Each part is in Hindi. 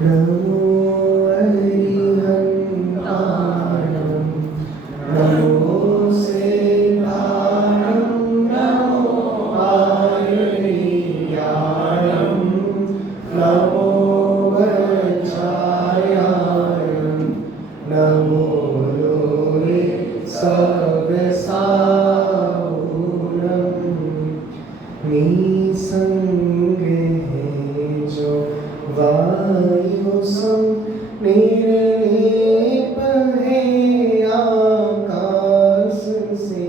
नमो अरिहन्ताणं नमो सेताणं नमो आयर्याणं नमो वज्रायाणं नमो लोरे सर्वसाहुणं निसंग है जो वायु सम निर्लेप है आकाश से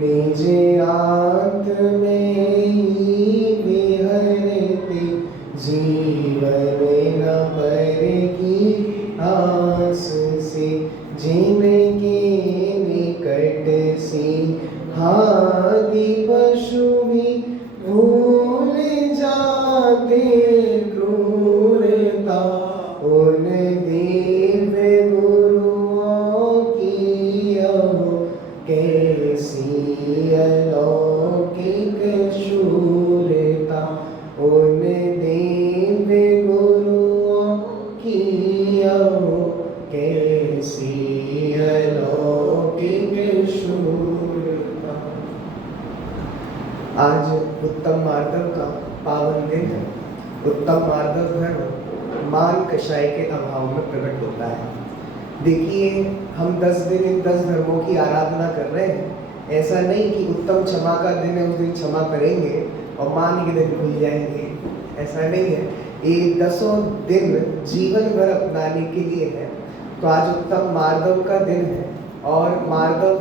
निज आत्मे ही विहरते जीवन न पर की आस से जिनके निकट से हाथी पशु भी भूल जाते क्रूरता उन दिव्य गुरुओं की कैसी अलौकिक शूरता उन दिव्य गुरुओं की कैसी अलौकिक शूरता। आज उत्तम मार्दव का पावन दिन है। उत्तम मार्दव धर्म मान कषाय के अभाव में प्रकट होता है। देखिए, हम 10 दिन इन 10 धर्मों की आराधना कर रहे हैं। ऐसा नहीं कि उत्तम क्षमा का दिन है, उस दिन क्षमा करेंगे और मान के दिन भूल जाएंगे, ऐसा नहीं है। ये 10 दिन जीवन भर अपनाने के लिए है। तो आज उत्तम मार्दव का दिन है और मार्दव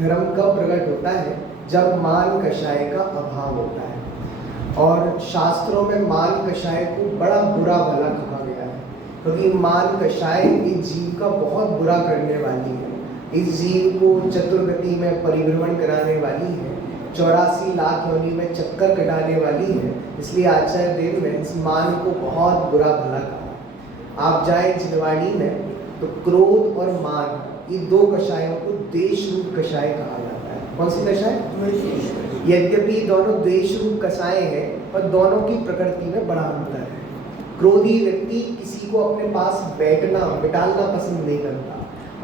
धर्म कब प्रकट होता है? जब मान कषाय का अभाव होता है। और शास्त्रों में मान कषाय को बड़ा बुरा भला कहा गया है, क्योंकि मान कषाय इस जीव का बहुत बुरा करने वाली है। इस जीव को चतुर्गति में परिभ्रमण कराने वाली है, 84 लाख योनि में चक्कर कटाने वाली है। इसलिए आचार्य देव ने इस मान को बहुत बुरा भला कहा। आप जाए जिनवाणी में तो क्रोध और मान, ये 2 कषायों को देश रूप कषाय कहा जाता है। कौन सी कषाय? यद्यपि दोनों देश रूप कषाय हैं, पर दोनों की प्रकृति में बड़ा अंतर है। क्रोधी व्यक्ति किसी को अपने पास बिठालना पसंद नहीं करता,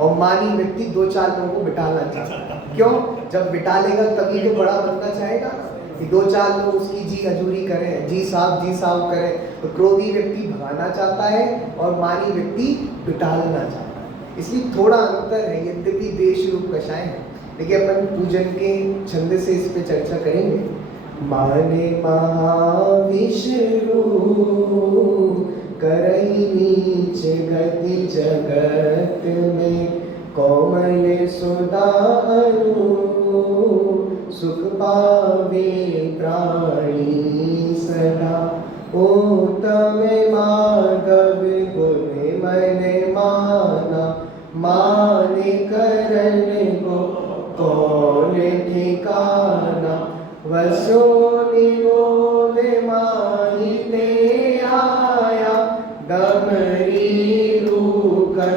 और मानी व्यक्ति 2-4 लोगों को बिठाना चाहता है। क्यों? जब बिठालेगा तभी तो बड़ा बनना चाहेगा कि 2-4 लोग उसकी जी हजूरी करें, जी साहब करें। तो क्रोधी व्यक्ति भगाना चाहता है और मानी व्यक्ति बिठालना चाहता है। इसलिए थोड़ा अंतर है, यद्यपि देश रूप कषाय है। देखिए, अपन पूजन के छंद से इस पे चर्चा करेंगे। माने महाविष्णु करई नीच गति जगत में कोमल सुदानु सुख पावे प्राणी सदा। उत्तम माधव गुण मन माना माने करण को कौन ठिकाना। वसो निरोध माहिते आया डमरी रूकन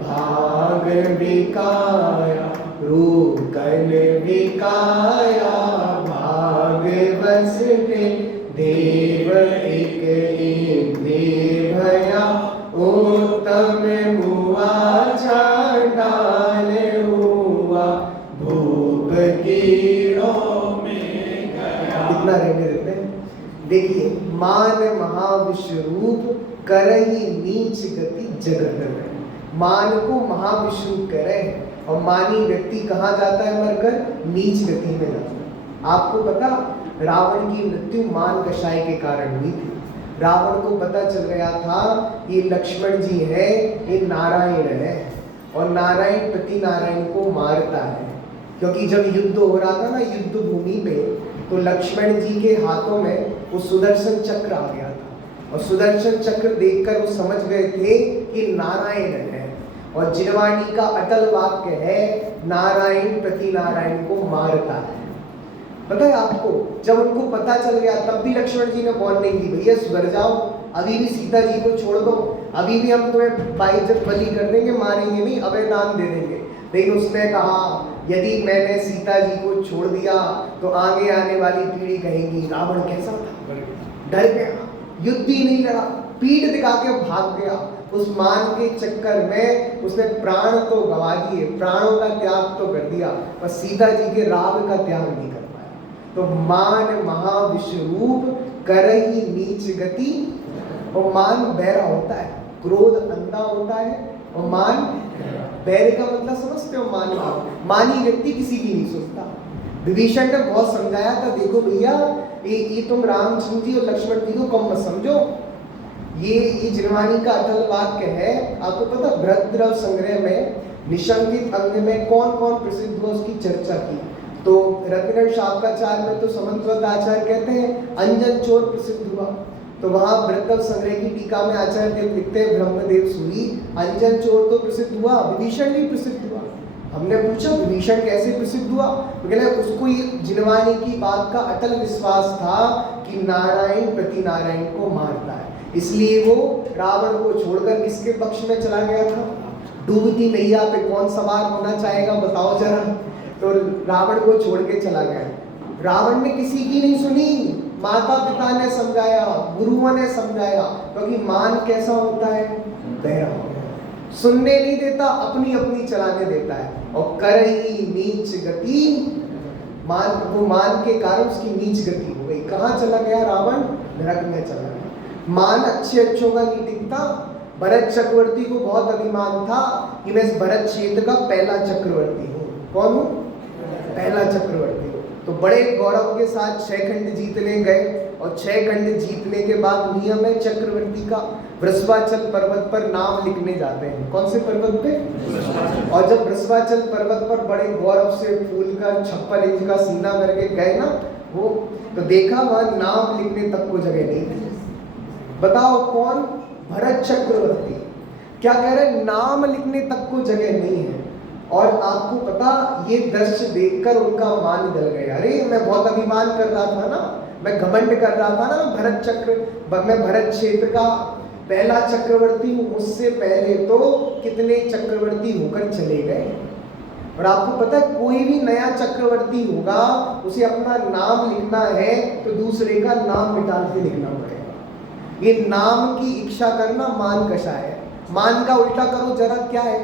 भाग बिकाया। रूकन बिकाया भाग बसते देव एक भया। उत्तम हुआ चांडाल हुआ भूप कीड़ों में गया। इतना रहने देते हैं। देखिए, मान महाविश्वरूप करई नीच गति जगत में। मान को महाविष्णु करे और मानी व्यक्ति कहाँ जाता है मरकर? नीच गति में जाता है। आपको पता, रावण की मृत्यु मान कषाय के कारण हुई थी। रावण को पता चल गया था ये लक्ष्मण जी है, ये नारायण है, और नारायण पति नारायण को मारता है। क्योंकि जब युद्ध हो रहा था ना युद्ध भूमि पे, तो लक्ष्मण जी के हाथों में वो सुदर्शन चक्र आ गया था, और सुदर्शन चक्र देखकर वो समझ गए थे कि नारायण है। और जिनवाणी का अटल वाक्य है, नारायण प्रति नारायण को मारता है। पता है आपको, जब उनको पता चल गया तब भी लक्ष्मण जी ने वार्निंग दी, भैया सुधर जाओ, अभी भी सीता जी को छोड़ दो, अभी भी हम तुम्हें बाइज्जत बलि कर देंगे, मारेंगे नहीं, अभय दान दे देंगे। लेकिन उसने कहा, यदि मैंने सीता जी को छोड़ दिया तो आगे आने वाली पीढ़ी कहेगी रावण कैसा था, डर गया। युद्ध ही नहीं लड़ा, पीठ दिखा के भाग गया। उस मान के चक्कर में उसने प्राण तो गवा दिए, प्राणों का त्याग तो कर दिया, पर सीता जी के राग का त्याग नहीं कर पाया। तो मान महाविश्वरूप करहि नीच गति। और मान बहरा होता है, क्रोध अंधा होता है, और मान बहरे का मतलब समझते हो? मानी व्यक्ति किसी की नहीं सुनता। विभीषण ने बहुत समझाया था, देखो भैया ये तुम रामचंद्र जी और लक्ष्मण जी को कम मत समझो। ये जिनवानी का अटल वाक्य है। आपको पता भरतद्रव संग्रह में निशंकित अंग में कौन कौन प्रसिद्ध हुआ उसकी चर्चा की। तो रत्नगढ़ शाब्दाचार्य में तो समन्वत आचार्य कहते हैं अंजन चोर प्रसिद्ध हुआ। तो वहां भरतद्रव संग्रह की टीका में आचार्य देव लिखते हैं ब्रह्मदेव सूरी अंजन चोर तो प्रसिद्ध हुआ, विभीषण भी प्रसिद्ध हुआ। हमने पूछा विभीषण कैसे प्रसिद्ध हुआ? तो कहले उसको ये जिनवानी की बात का अटल विश्वास था कि नारायण प्रति नारायण को मारता है, इसलिए वो रावण को छोड़कर किसके पक्ष में चला गया था? डूबती नैया पे कौन सवार होना चाहेगा बताओ जरा? तो रावण को छोड़ के चला गया। रावण ने किसी की नहीं सुनी, माता पिता ने समझाया, गुरुओं ने समझाया, क्योंकि मान कैसा होता है? बहरा होता है, सुनने नहीं देता, अपनी अपनी चलाने देता है। और करही नीच गति, वो मान के कारण उसकी नीच गति हो गई। कहाँ चला गया रावण? नरक में चला गया। मान अच्छे अच्छों का नहीं टिकता। भरत चक्रवर्ती को बहुत अभिमान था कि मैं इस भरत क्षेत्र का पहला चक्रवर्ती हूँ। कौन हूँ? पहला चक्रवर्ती। तो बड़े गौरव के साथ 6 खंड जीतने गए, और 6 खंड जीतने के बाद नियम है चक्रवर्ती का, वृषभाचल पर्वत पर नाम लिखने जाते हैं। कौन से पर्वत पे? और जब वृषभाचल पर्वत पर बड़े गौरव से फूल का 56 इंच का सीना करके गए ना वो, तो देखा वहां नाम लिखने तक को जगह नहीं थी। बताओ कौन? भरत चक्रवर्ती। क्या कह रहे? नाम लिखने तक को जगह नहीं है। और आपको पता ये दृश्य देखकर उनका मान जल गया। अरे मैं बहुत अभिमान कर रहा था ना, मैं घमंड कर रहा था ना, मैं भरत क्षेत्र का पहला चक्रवर्ती हूँ। उससे पहले तो कितने चक्रवर्ती होकर चले गए। और आपको पता है कोई भी नया चक्रवर्ती होगा उसे अपना नाम लिखना है तो दूसरे का नाम मिटा के लिखना पड़ेगा। ये नाम की इच्छा करना मान कशा है। मान का उल्टा करो जरा, क्या है?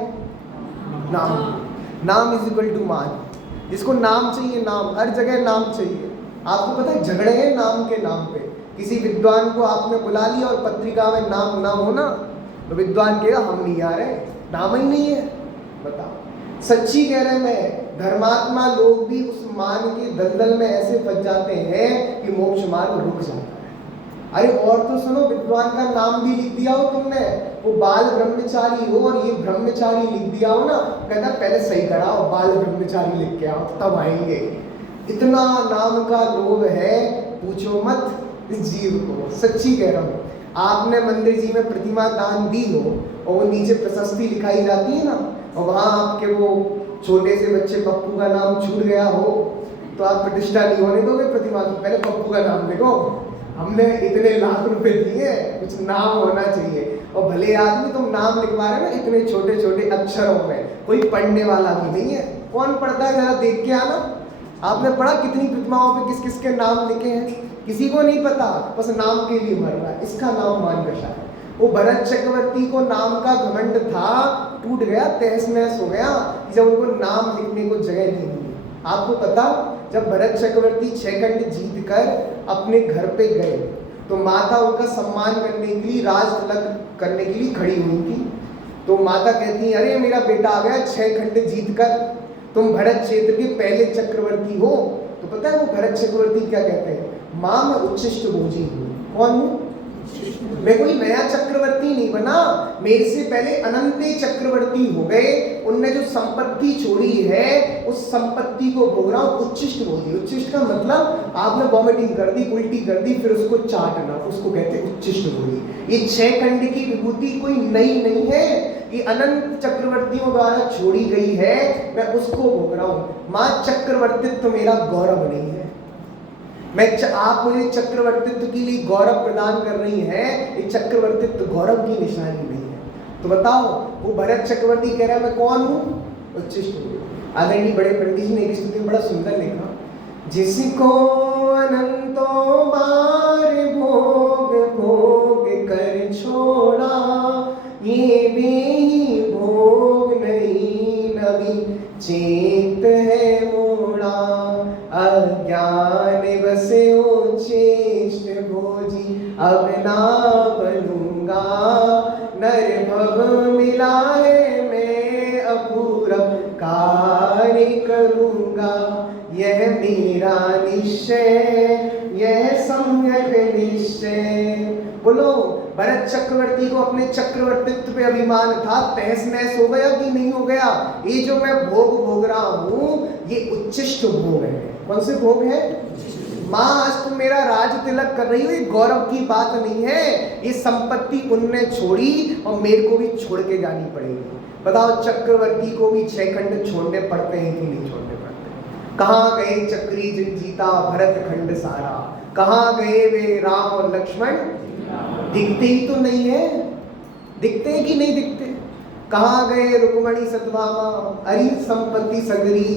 नाम। नाम इज इक्वल टू मान। जिसको नाम चाहिए, नाम, हर जगह नाम चाहिए। आपको पता है झगड़े हैं नाम के नाम पे। किसी विद्वान को आपने बुला लिया और पत्रिका में नाम ना होना तो विद्वान कहेगा हम नहीं आ रहे, नाम ही नहीं है। बताओ, सच्ची कह रहे मैं, धर्मात्मा लोग भी उस मान के दलदल में ऐसे फंस जाते हैं कि मोक्ष मार्ग रुक जाता है। अरे और तो सुनो, विद्वान का नाम भी लिख दिया हो तुमने, वो बाल ब्रह्मचारी हो और ये ब्रह्मचारी लिख दिया हो ना, कहता पहले सही कराओ, बाल ब्रह्मचारी लिख के आओ तब आएंगे। इतना नाम का लोभ है, पूछो मत इस जीव को। सच्ची कह रहा हूँ, आपने मंदिर जी में प्रतिमा दान दी हो और वो नीचे प्रशस्ति लिखाई जाती है ना, और वहाँ आपके वो छोटे से बच्चे पप्पू का नाम छूट गया हो तो आप प्रतिष्ठा नहीं होने दोगे प्रतिमा की? पहले पप्पू का नाम देखो, हमने इतने लाख रुपए दिए, कुछ नाम होना चाहिए। और भले आदमी तुम नाम लिखवा रहे हो ना इतने छोटे छोटे अक्षरों में, कोई पढ़ने वाला भी नहीं है। कौन पढ़ता है जरा देख के आना। आपने पढ़ा कितनी प्रतिमाओं पे किस किस के नाम लिखे हैं? किसी को नहीं पता, बस नाम के लिए मर रहा है। इसका नाम मानकशा है। वो भरत चक्रवर्ती को नाम का घमंड था, टूट गया, तहस नहस हो गया जब उनको नाम लिखने को जगह नहीं मिली। आपको पता, जब भरत चक्रवर्ती 6 खंड जीत कर अपने घर पे गए तो माता उनका सम्मान करने के लिए, राज तिलक करने के लिए खड़ी हुई थी। तो माता कहती है, अरे मेरा बेटा आ गया 6 खंड जीत कर, तुम भरत क्षेत्र के पहले चक्रवर्ती हो। तो पता है वो भरत चक्रवर्ती क्या कहते हैं? माँ मैं उच्छिष्ट भोजी हूँ। कौन हूँ? मैं कोई नया चक्रवर्ती नहीं बना, मेरे से पहले अनंत चक्रवर्ती हो गए। उनने जो संपत्ति छोड़ी है उस संपत्ति को भोग रहा हूँ। उच्छिष्ट भोजी, उच्छिष्ट का मतलब आपने वॉमिटिंग कर दी, उल्टी कर दी, फिर उसको चाटना, उसको कहते हैं उच्छिष्ट भोजी। ये 6 खंड की विभूति कोई नई नहीं है, ये अनंत चक्रवर्तियों द्वारा छोड़ी गई है, मैं उसको भोग रहा हूँ। माँ चक्रवर्तित्व मेरा गौरव नहीं है, आप मुझे चक्रवर्तित्व के लिए गौरव प्रदान कर रही हैं, ये चक्रवर्तित्व गौरव की निशानी नहीं है। तो बताओ, वो भरत चक्रवर्ती कह रहा है मैं कौन हूँ? उच्छिष्ट हूँ। आदरणीय बड़े पंडित जी ने एक स्तुति बड़ा सुंदर लिखा, जिसको अनंतों बार भोग भोग निश्चय, यह सम्यक निश्चय। बोलो, भरत चक्रवर्ती को अपने चक्रवर्तित्व पे अभिमान था, तहस नहस हो गया कि नहीं हो गया? ये जो मैं भोग भोग रहा हूँ, ये उच्छिष्ट भोग है। कौन से भोग है? माँ, आज तुम मेरा राज तिलक कर रही हो, ये गौरव की बात नहीं है। ये संपत्ति उनने छोड़ी और मेरे को भी छोड़ के जानी पड़ेगी। बताओ, चक्रवर्ती को भी 6 खंड छोड़ने पड़ते हैं कि नहीं छोड़ने पड़ते? कहाँ गए चक्री जिन जीता भरत खंड सारा, कहाँ गए वे राम और लक्ष्मण? दिखते ही तो नहीं है। दिखते हैं कि नहीं दिखते? कहाँ गए रुक्मणी सतभामा, अरी संपत्ति सगरी,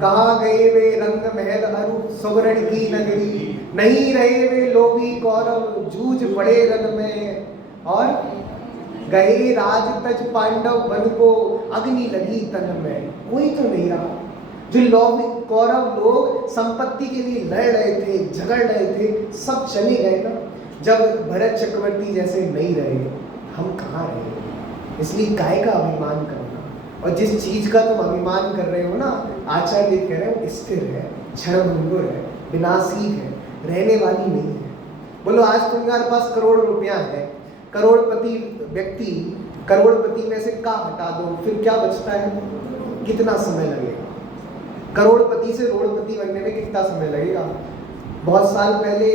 कहाँ गए वे रंग महल अरु सुवर्ण की नगरी, नहीं रहे वे लोभी कौरव जूझ पड़े रण में, और गए राज तज पांडव बन को अग्नि लगी तन में। कोई तो नहीं रहा। जो लोभी कौरव लोग संपत्ति के लिए लड़ रहे थे, झगड़ रहे थे, सब चले गए ना। जब भरत चक्रवर्ती जैसे नहीं रहे, हम कहाँ रहे? इसलिए काय का अभिमान करना। और जिस चीज का तुम अभिमान कर रहे हो ना, आचार्य कह रहे हो स्थिर है, क्षणभंगुर है, विनाशी है, रहने वाली नहीं है। बोलो, आज तुम्हारे पास करोड़ रुपया है, करोड़पति व्यक्ति करोड़पति में से का हटा दो, फिर क्या बचता है? कितना समय लगेगा? करोड़पति से रोड़पति बनने में कितना समय लगेगा? बहुत साल पहले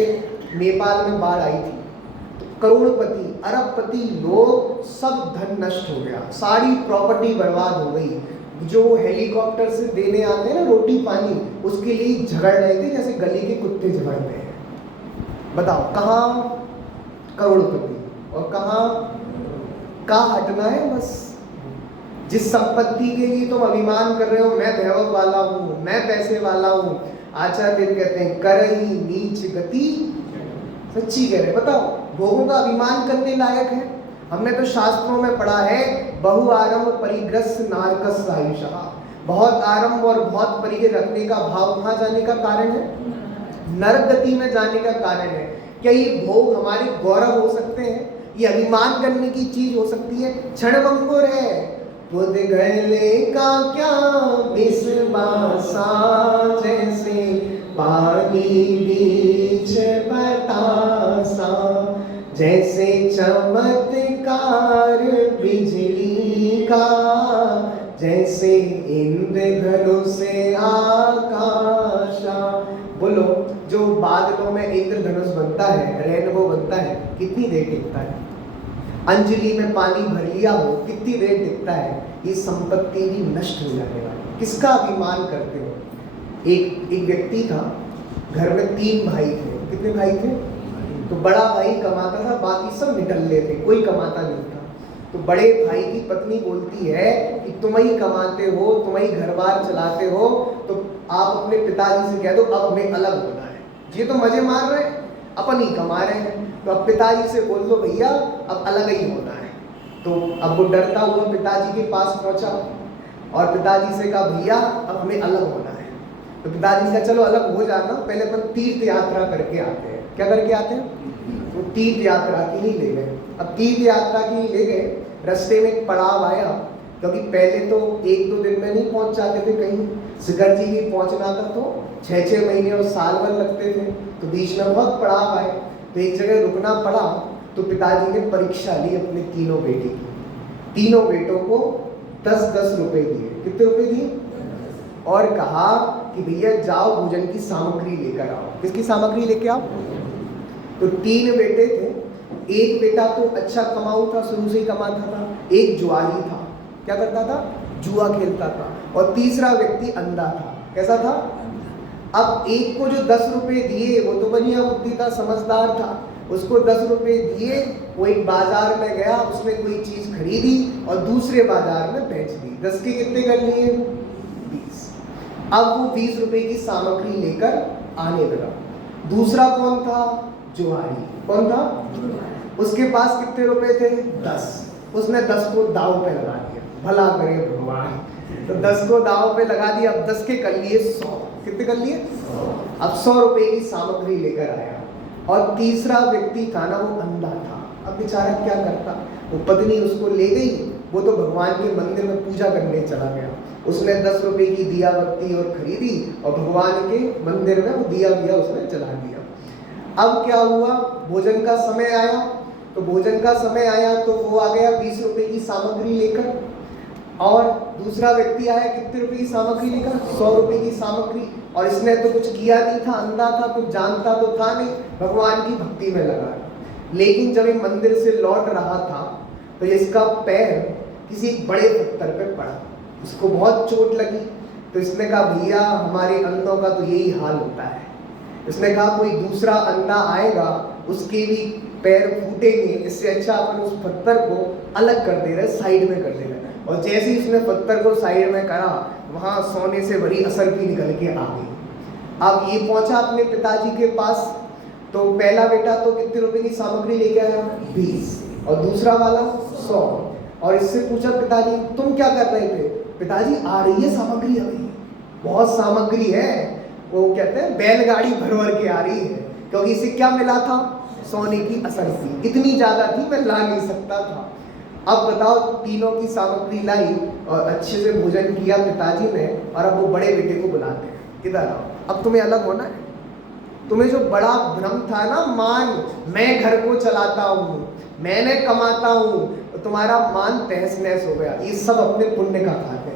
नेपाल में बाढ़ आई थी, तो करोड़पति अरबपति लोग सब धन नष्ट हो गया, सारी प्रॉपर्टी बर्बाद हो गई। जो हेलीकॉप्टर से देने आते हैं ना रोटी पानी, उसके लिए झगड़ रहे थे जैसे गली के कुत्ते झगड़ते हैं। बताओ, कहाँ करोड़पति और कहाँ हटना है? बस जिस संपत्ति के लिए तुम अभिमान कर रहे हो, मैं वैभव वाला हूँ, मैं पैसे वाला हूँ, आचार्य कहते हैं करही नीच गति। सच्ची कह रहे। बताओ, भोगों का अभिमान करने लायक है? हमने तो शास्त्रों में पढ़ा है, बहु आरंभ परिग्रस्त नारकस आयुषा। बहुत आरंभ और बहुत परिग्रह रखने का भाव कहाँ जाने का कारण है? नरक गति में जाने का कारण है। क्या ये भोग हमारे गौरव हो सकते हैं? ये अभिमान करने की चीज हो सकती है? क्षणभंगुर है। बुध गले का क्या विश्वासा, जैसे पानी बीच बतासा, जैसे चमत्कार बिजली का, जैसे इंद्रधनुष आकाशा। बोलो, जो बादलों में इंद्रधनुष बनता है, रेनबो बनता है, कितनी देर टिकता है? अंजलि में पानी भर लिया हो, कितनी देर टिकता है? ये संपत्ति भी नष्ट हो जाने वाली। किसका अभिमान करते हो? एक व्यक्ति था, घर में 3 भाई थे। कितने भाई थे? तो बड़ा भाई कमाता था, बाकी सब निकल्ले थे, कोई कमाता नहीं था। तो बड़े भाई की पत्नी बोलती है कि तुम ही कमाते हो, तुम ही घर बार चलाते हो, तो आप अपने पिताजी से कह दो अब हमें अलग होना है। ये तो मजे मार रहे हैं, अपन ही कमा रहे हैं, तो अब पिताजी से बोल दो भैया अब अलग ही होना है। तो अब वो डरता हुआ पिताजी के पास पहुंचा और पिताजी से कहा भैया अब हमें अलग होना है। तो पिताजी से चलो अलग हो जाना, पहले अपन तीर्थ यात्रा करके आते हैं। क्या करके आते हैं? वो तीर्थ यात्रा के लिए ले गए। अब तीर्थ यात्रा के लिए ले गए, रास्ते में एक पड़ाव आया, क्योंकि पहले तो 1-2 दिन में नहीं पहुंच जाते थे कहीं। शिखर जी भी पहुंचना था तो 6-6 महीने और साल भर लगते थे, तो बीच में बहुत पड़ाव आए, तो एक जगह रुकना पड़ा। तो पिताजी ने परीक्षा ली अपने तीनों बेटे की। तीनों बेटों को 10-10 रुपए दिए। कितने रुपए दिए? और कहा कि भैया जाओ भोजन की सामग्री लेकर आओ। किसकी सामग्री लेके आओ? तो 3 बेटे थे। एक बेटा तो अच्छा कमाऊ था, शुरू से ही कमाता था। एक जुआरी था, क्या करता था? जुआ खेलता था। और तीसरा व्यक्ति अंधा था। कैसा था? अब एक को जो 10 रुपए दिए वो तो बढ़िया बुद्धि था, समझदार था। उसको 10 रुपए दिए, वो एक बाजार में गया, उसने कोई चीज खरीदी और दूसरे बाजार में बेच दी। 10 के कितने कर लिए? 20। अब वो 20 रुपए की सामग्री लेकर आने लगा। दूसरा कौन था? जुआरी। कौन था? उसके पास कितने रुपए थे? 10। उसने 10 को दाव पे लगा दिया। भला करे भगवान। तो 10 को दाव पे लगा दिया। अब 10 के कर लिए 100। कितने कर लिए? 100। अब 100 रुपए की सामग्री लेकर आया। और तीसरा व्यक्ति था ना, वो अंधा था। अब बेचारा क्या करता? वो पत्नी उसको ले गई, वो तो भगवान के मंदिर में पूजा करने चला गया। उसने 10 रुपए की दिया बत्ती और खरीदी और भगवान के मंदिर में वो दिया उसने जला दिया। अब क्या हुआ, भोजन का समय आया, तो भोजन का समय आया तो वो आ गया 20 रुपए की सामग्री लेकर, और दूसरा व्यक्ति आया कितने रुपए की सामग्री लेकर, 100 रुपए की सामग्री। और इसने तो कुछ किया नहीं था, अंधा था, कुछ जानता तो था नहीं, भगवान की भक्ति में लगा। लेकिन जब ये मंदिर से लौट रहा था तो इसका पैर किसी बड़े पत्थर पे पड़ा, उसको बहुत चोट लगी। तो इसने कहा भैया हमारे अंधों का तो यही हाल होता है। इसने कहा कोई दूसरा अंधा आएगा उसके भी पैर फूटेंगे, इससे अच्छा अपन उस पत्थर को अलग कर दे रहे, साइड में कर दे रहे। और जैसे ही उसने पत्थर को साइड में करा, वहां सोने से भरी असरपी निकल के आ गई। अब ये पहुंचा अपने पिताजी के पास, तो पहला बेटा तो कितने रुपए की सामग्री लेके आया, 20, और दूसरा वाला 100। और इससे पूछा पिताजी तुम क्या कर रहे थे, पिताजी आ रही है सामग्री, अभी बहुत सामग्री है। वो कहते हैं बैलगाड़ी भर भर के आ रही है, क्योंकि इसे क्या मिला था, सोने की असरपी। इतनी ज्यादा थी मैं ला नहीं सकता था। अब बताओ, तीनों की सामग्री लाई और अच्छे से भोजन किया पिताजी ने, और अब वो बड़े बेटे को बुलाते हैं, इधर आओ, अब तुम्हें अलग होना है। तुम्हें जो बड़ा भ्रम था ना, मान मैं घर को चलाता हूँ, मैंने कमाता हूँ, तो तुम्हारा मान तहस नहस हो गया। ये सब अपने पुण्य का खाते हैं।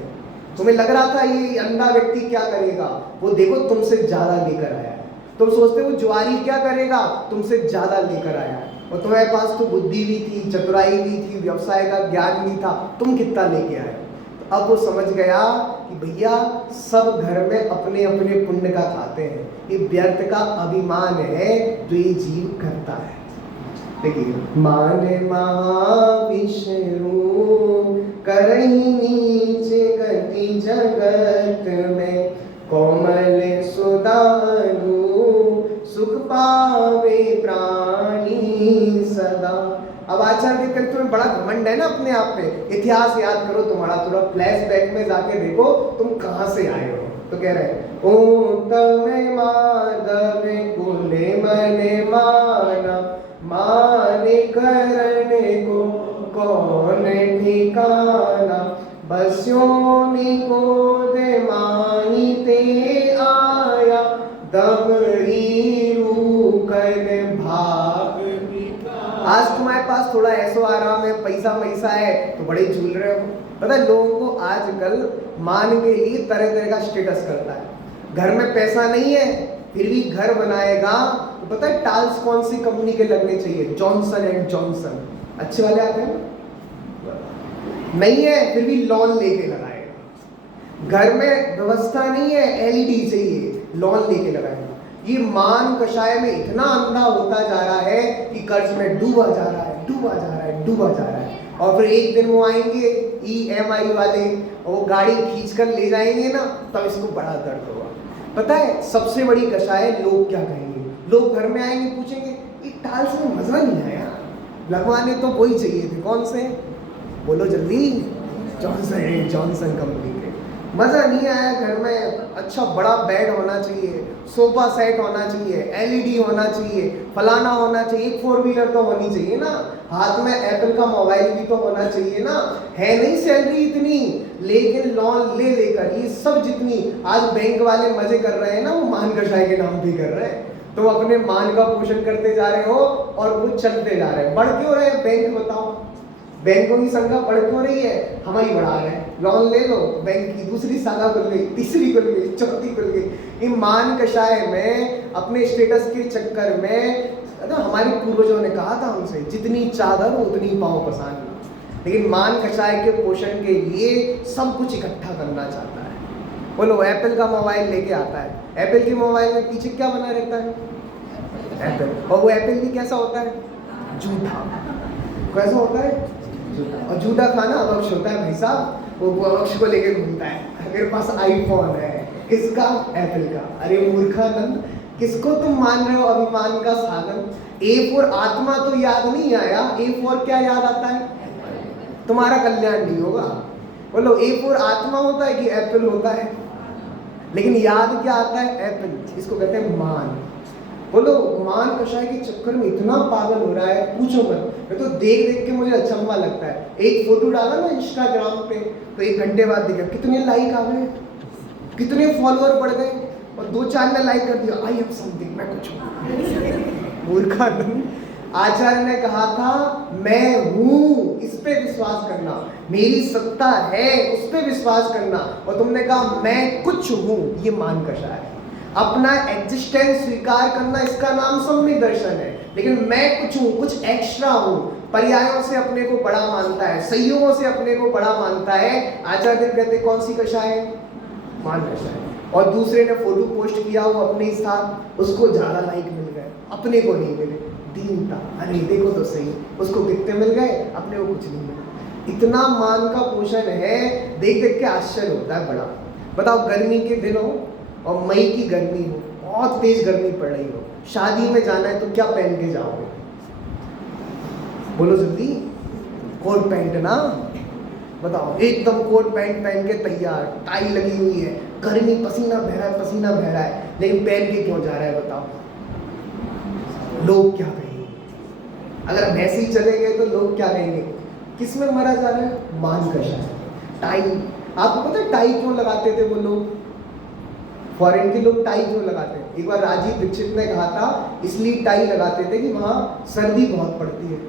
तुम्हें लग रहा था ये अंधा व्यक्ति क्या करेगा, वो देखो तुमसे ज्यादा लेकर आया है। तुम सोचते हो जुआरी क्या करेगा, तुमसे ज्यादा लेकर आया है। और तुम्हारे पास तो बुद्धि भी थी, चतुराई भी थी, व्यवसाय का ज्ञान भी था, तुम कितना लेके आए। तो अब वो समझ गया कि भैया सब घर में अपने अपने पुण्य का खाते हैं, ये व्यर्थ का अभिमान है जो ये जीव करता है। देखिए, मान महाविष्णु करही नीचे गति जगत में, कोमल सुदानु सुख पावे प्राणी सदा। अब आचार्य कहते तुम्हें बड़ा घमंड है ना अपने आप पे, इतिहास याद करो तुम्हारा, थोड़ा फ्लैशबैक में जाके देखो तुम कहाँ से आए हो। तो कह रहे ओ तमे माधव कुले मने माना, माने करने को कौन ठिकाना, बस्यों को दे माही ते आया, दमरी रूकन भाग। आज तुम्हारे पास थोड़ा ऐसो आराम है, पैसा है, तो बड़े झूल रहे हो। पता है लोगों को आजकल मान के लिए तरह तरह का स्टेटस करता है। घर में पैसा नहीं है फिर भी घर बनाएगा, तो पता है टाइल्स कौन सी कंपनी के लगने चाहिए, जॉनसन एंड जॉनसन, अच्छे वाले आते हैं। नहीं है फिर भी लोन लेके लगाएगा। घर में व्यवस्था नहीं है, एलईडी चाहिए, लोन लेके लगाएगा। ये मान कषाय में इतना अंधा होता जा रहा है कि कर्ज में डूबा जा रहा है, डूबा जा रहा है, डूबा जा रहा है। और फिर एक दिन वो आएंगे EMI वाले और वो गाड़ी खींच कर ले जाएंगे ना, तब इसको बड़ा दर्द होगा। पता है सबसे बड़ी कषाय लोग क्या कहेंगे, लोग घर में आएंगे पूछेंगे ये टाइल्स में मजा नहीं आया, लगवाने तो वही चाहिए थे, कौन से, बोलो जल्दी, जॉनसन जॉनसन कंपनी के। मजा नहीं आया, घर में अच्छा बड़ा बेड होना चाहिए, सोफा सेट होना चाहिए, एलईडी होना चाहिए, फलाना होना चाहिए, एक 4 व्हीलर तो होनी चाहिए ना, हाथ में एप्पल का मोबाइल भी तो होना चाहिए ना। है नहीं सैलरी इतनी, लेकिन लोन ले लेकर ये सब जितनी आज बैंक वाले मजे कर रहे हैं ना, वो मान कषाय के नाम भी कर रहे हैं। तो अपने मान का पोषण करते जा रहे हो और वो चलते जा रहे हैं। बढ़ क्यों रहे हैं बैंक, बताओ, बैंकों की संख्या बढ़ क्यों रही है, हम ही बढ़ा रहे हैं। लोन ले लो, बैंक की दूसरी शाखा खुल गई, तीसरी खुल गई, चौथी खुल गई। ये मान कषाय में अपने स्टेटस के चक्कर में हमारे पूर्वजों ने कहा था हमसे, जितनी चादर उतनी पांव पसार। लेकिन मान कषाय के पोषण के लिए सब कुछ इकट्ठा करना चाहता है। बोलो एप्पल का मोबाइल लेके आता है, एप्पल के मोबाइल में पीछे क्या बना रहता है, एप्पल। और वो एप्पल भी कैसा होता है, जूठा। कैसा होता है, और जूठा खाना अवक्ष होता है भाई साहब। वो अवक्ष को लेके घूमता है, मेरे पास आईफोन है, किसका, एप्पल का। अरे मूर्खानंद, किसको तुम मान रहे हो अभिमान का साधन। A फॉर आत्मा तो याद नहीं आया, A फॉर क्या याद आता है, तुम्हारा कल्याण नहीं होगा। बोलो A फॉर आत्मा होता है कि एप्पल होता है, लेकिन याद क्या आता है, एप्पल। इसको कहते हैं मान। बोलो मान कषाय के चक्कर में इतना पागल हो रहा है पूछो मत। मैं तो देख देख के मुझे अचंभा लगता है। एक फोटो डाला ना इंस्टाग्राम पे तो 1 घंटे बाद देखा कितने लाइक आ गए, कितने फॉलोअर बढ़ गए, और 2-4 ने लाइक कर दिया, आई एम समथिंग, मैं कुछ हूँ। मूर्खानंद, आचार्य ने कहा था मैं हूँ इस पे विश्वास करना, मेरी सत्ता है उस पे विश्वास करना, और तुमने कहा मैं कुछ हूँ, ये मान कषाय है। अपना एग्जिस्टेंस स्वीकार करना, इसका नाम सम्यक दर्शन है। लेकिन मैं कुछ हूँ, कुछ एक्स्ट्रा हूँ, पर्यायों से अपने को बड़ा मानता है, संयोगों से अपने को बड़ा मानता है। आचार्य कहते कौन सी कषाय है? मान कषाय। और दूसरे ने फोटो पोस्ट किया वो अपने ही साथ, उसको ज्यादा लाइक मिल गए, अपने को नहीं मिले। दीनता, अरे देखो तो सही, उसको कितने मिल गए, अपने को कुछ नहीं मिला। इतना मान का पोषण है, देख देख के आश्चर्य होता है बड़ा। बताओ गर्मी के दिन हो और मई की गर्मी हो, बहुत तेज गर्मी पड़ रही हो, शादी में जाना है तो क्या पहन के जाओगे? बोलो जल्दी। कोट पैंट ना, बताओ एकदम कोट पैंट पहन के तैयार, टाई लगी हुई है, गर्मी, पसीना बह रहा है, पसीना बह रहा है, लेकिन पहन के क्यों जा रहा है बताओ? लोग क्या कहेंगे? अगर हम ऐसे ही चले गए तो लोग क्या कहेंगे? किस में मरा जा रहा है? मान कषाय, टाई। आपको पता है टाई क्यों लगाते थे वो लोग? फॉरेन के लोग टाई क्यों लगाते हैं? एक बार राजीव दीक्षित ने कहा था इसलिए टाई लगाते थे कि वहाँ सर्दी बहुत पड़ती है।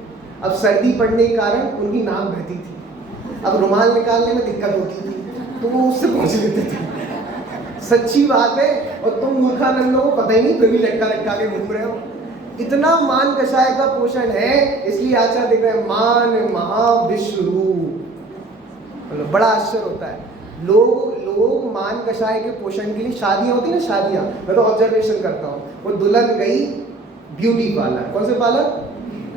अब सर्दी पड़ने के कारण उनकी नाक बहती थी, अब रुमाल निकालने में दिक्कत होती थी, तो वो उससे पहुँच लेते थे। सच्ची बात है। और तुम मूर्खानंदों को पता ही नहीं, फिर भी लटका लटका के घूम रहे हो। इतना मान कषाय का पोषण है, इसलिए आचार्य देख रहे हैं मान महाविश्व रूप। बड़ा आश्चर्य होता है। लोग मान कषाय के पोषण के लिए, शादियां होती है ना, शादियां, मैं तो ऑब्जर्वेशन करता हूँ, वो दुल्हन गई ब्यूटी पार्लर। कौन से पार्लर?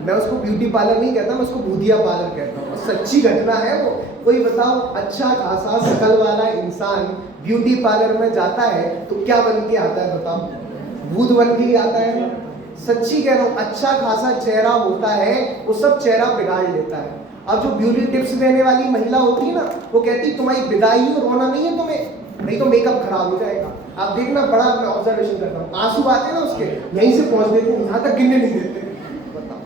मैं उसको ब्यूटी पार्लर नहीं कहता, मैं उसको भूतिया पार्लर कहता हूँ। सच्ची घटना है वो। कोई बताओ अच्छा खासा शकल वाला इंसान ब्यूटी पार्लर में जाता है तो क्या बन के आता है बताओ? भूत बन के ही आता है। सच्ची कह रहा हूँ, अच्छा खासा चेहरा होता है, वो सब चेहरा बिगाड़ लेता है। अब जो ब्यूटी टिप्स देने वाली महिला होती है ना, वो कहती तुम्हारी विदाई हो, रोना नहीं है तुम्हें, नहीं तो मेकअप खराब हो जाएगा। आप देखना, बड़ा मैं ऑब्जर्वेशन करता हूँ, आंसू आते हैं ना उसके, यहीं से पहुंच देते हैं, यहाँ तक गिनने नहीं देते। बताओ,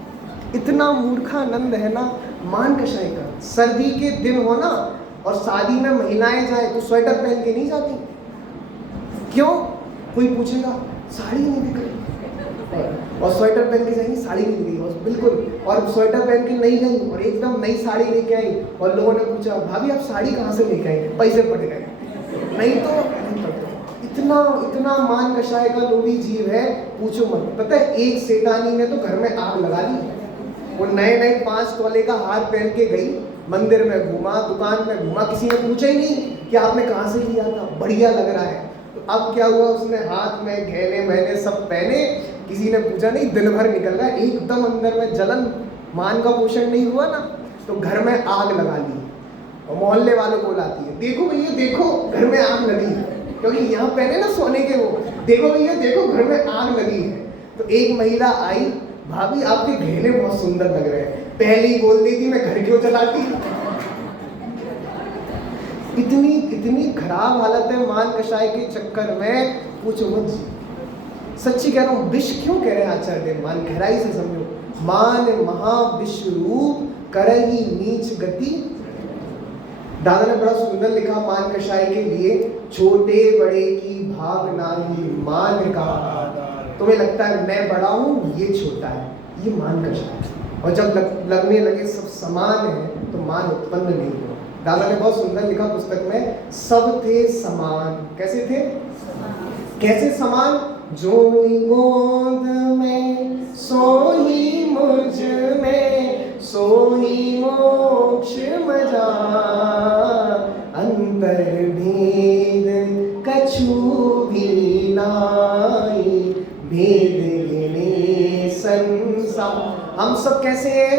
इतना मूर्खानंद है ना मान कषाय का। सर्दी के दिन हो ना और शादी में महिलाएं जाए तो स्वेटर पहन के नहीं जाती। क्यों? कोई पूछेगा साड़ी नहीं दिख रही, और स्वेटर पहन के जाएंगी, साड़ी नहीं दिख रही, बिल्कुल। और स्वेटर पहन के नहीं गई और एकदम नई साड़ी लेके आई, और लोगों ने पूछा भाभी आप साड़ी कहाँ से लेके आई? पैसे पड़ गए, नहीं तो नहीं पड़ते। इतना मान कषाय का लोभी जीव है, पूछो मत। पता है एक सेठानी ने तो घर में आग लगा दी। वो नए 5 तोले का हार पहन के गई, मंदिर में घूमा, दुकान में घूमा, किसी ने पूछा ही नहीं कि आपने कहाँ से लिया था, बढ़िया लग रहा है। तो अब क्या हुआ, उसने हाथ में गहने मैंने सब पहने, किसी ने पूछा नहीं, दिन भर निकल रहा है, एकदम अंदर में जलन, मान का पोषण नहीं हुआ ना, तो घर में आग लगा ली। और मोहल्ले वालों को बुलाती है, देखो भैया देखो घर में आग लगी है, क्योंकि यहाँ पहने ना सोने के, वो देखो भैया देखो घर में आग लगी है। तो एक महिला आई, भाभी आपके गहने बहुत सुंदर लग रहे हैं, पहले ही बोल दी थी मैं घर क्यों चलाती। इतनी खराब हालत है मान कषाय के चक्कर में, पूछो मत। सच्ची कह रहा हूँ, विष क्यों कह रहे हैं आचार्य देव? मान गहराई से समझो। मान महाविश्व रूप करही नीच गति। दादा ने बड़ा सुंदर लिखा मान कषाय के लिए, छोटे बड़े की भाग नाही मान का। तुम्हें लगता है मैं बड़ा हूँ, ये छोटा है, ये मान कषाय। और जब लगने लगे सब समान है तो मान उत्पन्न नहीं हुआ। दादा ने बहुत सुंदर लिखा पुस्तक में, सब थे समान। कैसे थे? कैसे समान? जो गोद में सो ही मुझ में, सो ही मोक्ष मजा, अंतर भेद कछु भी नाई, भेद गिने संसार। हम सब कैसे हैं?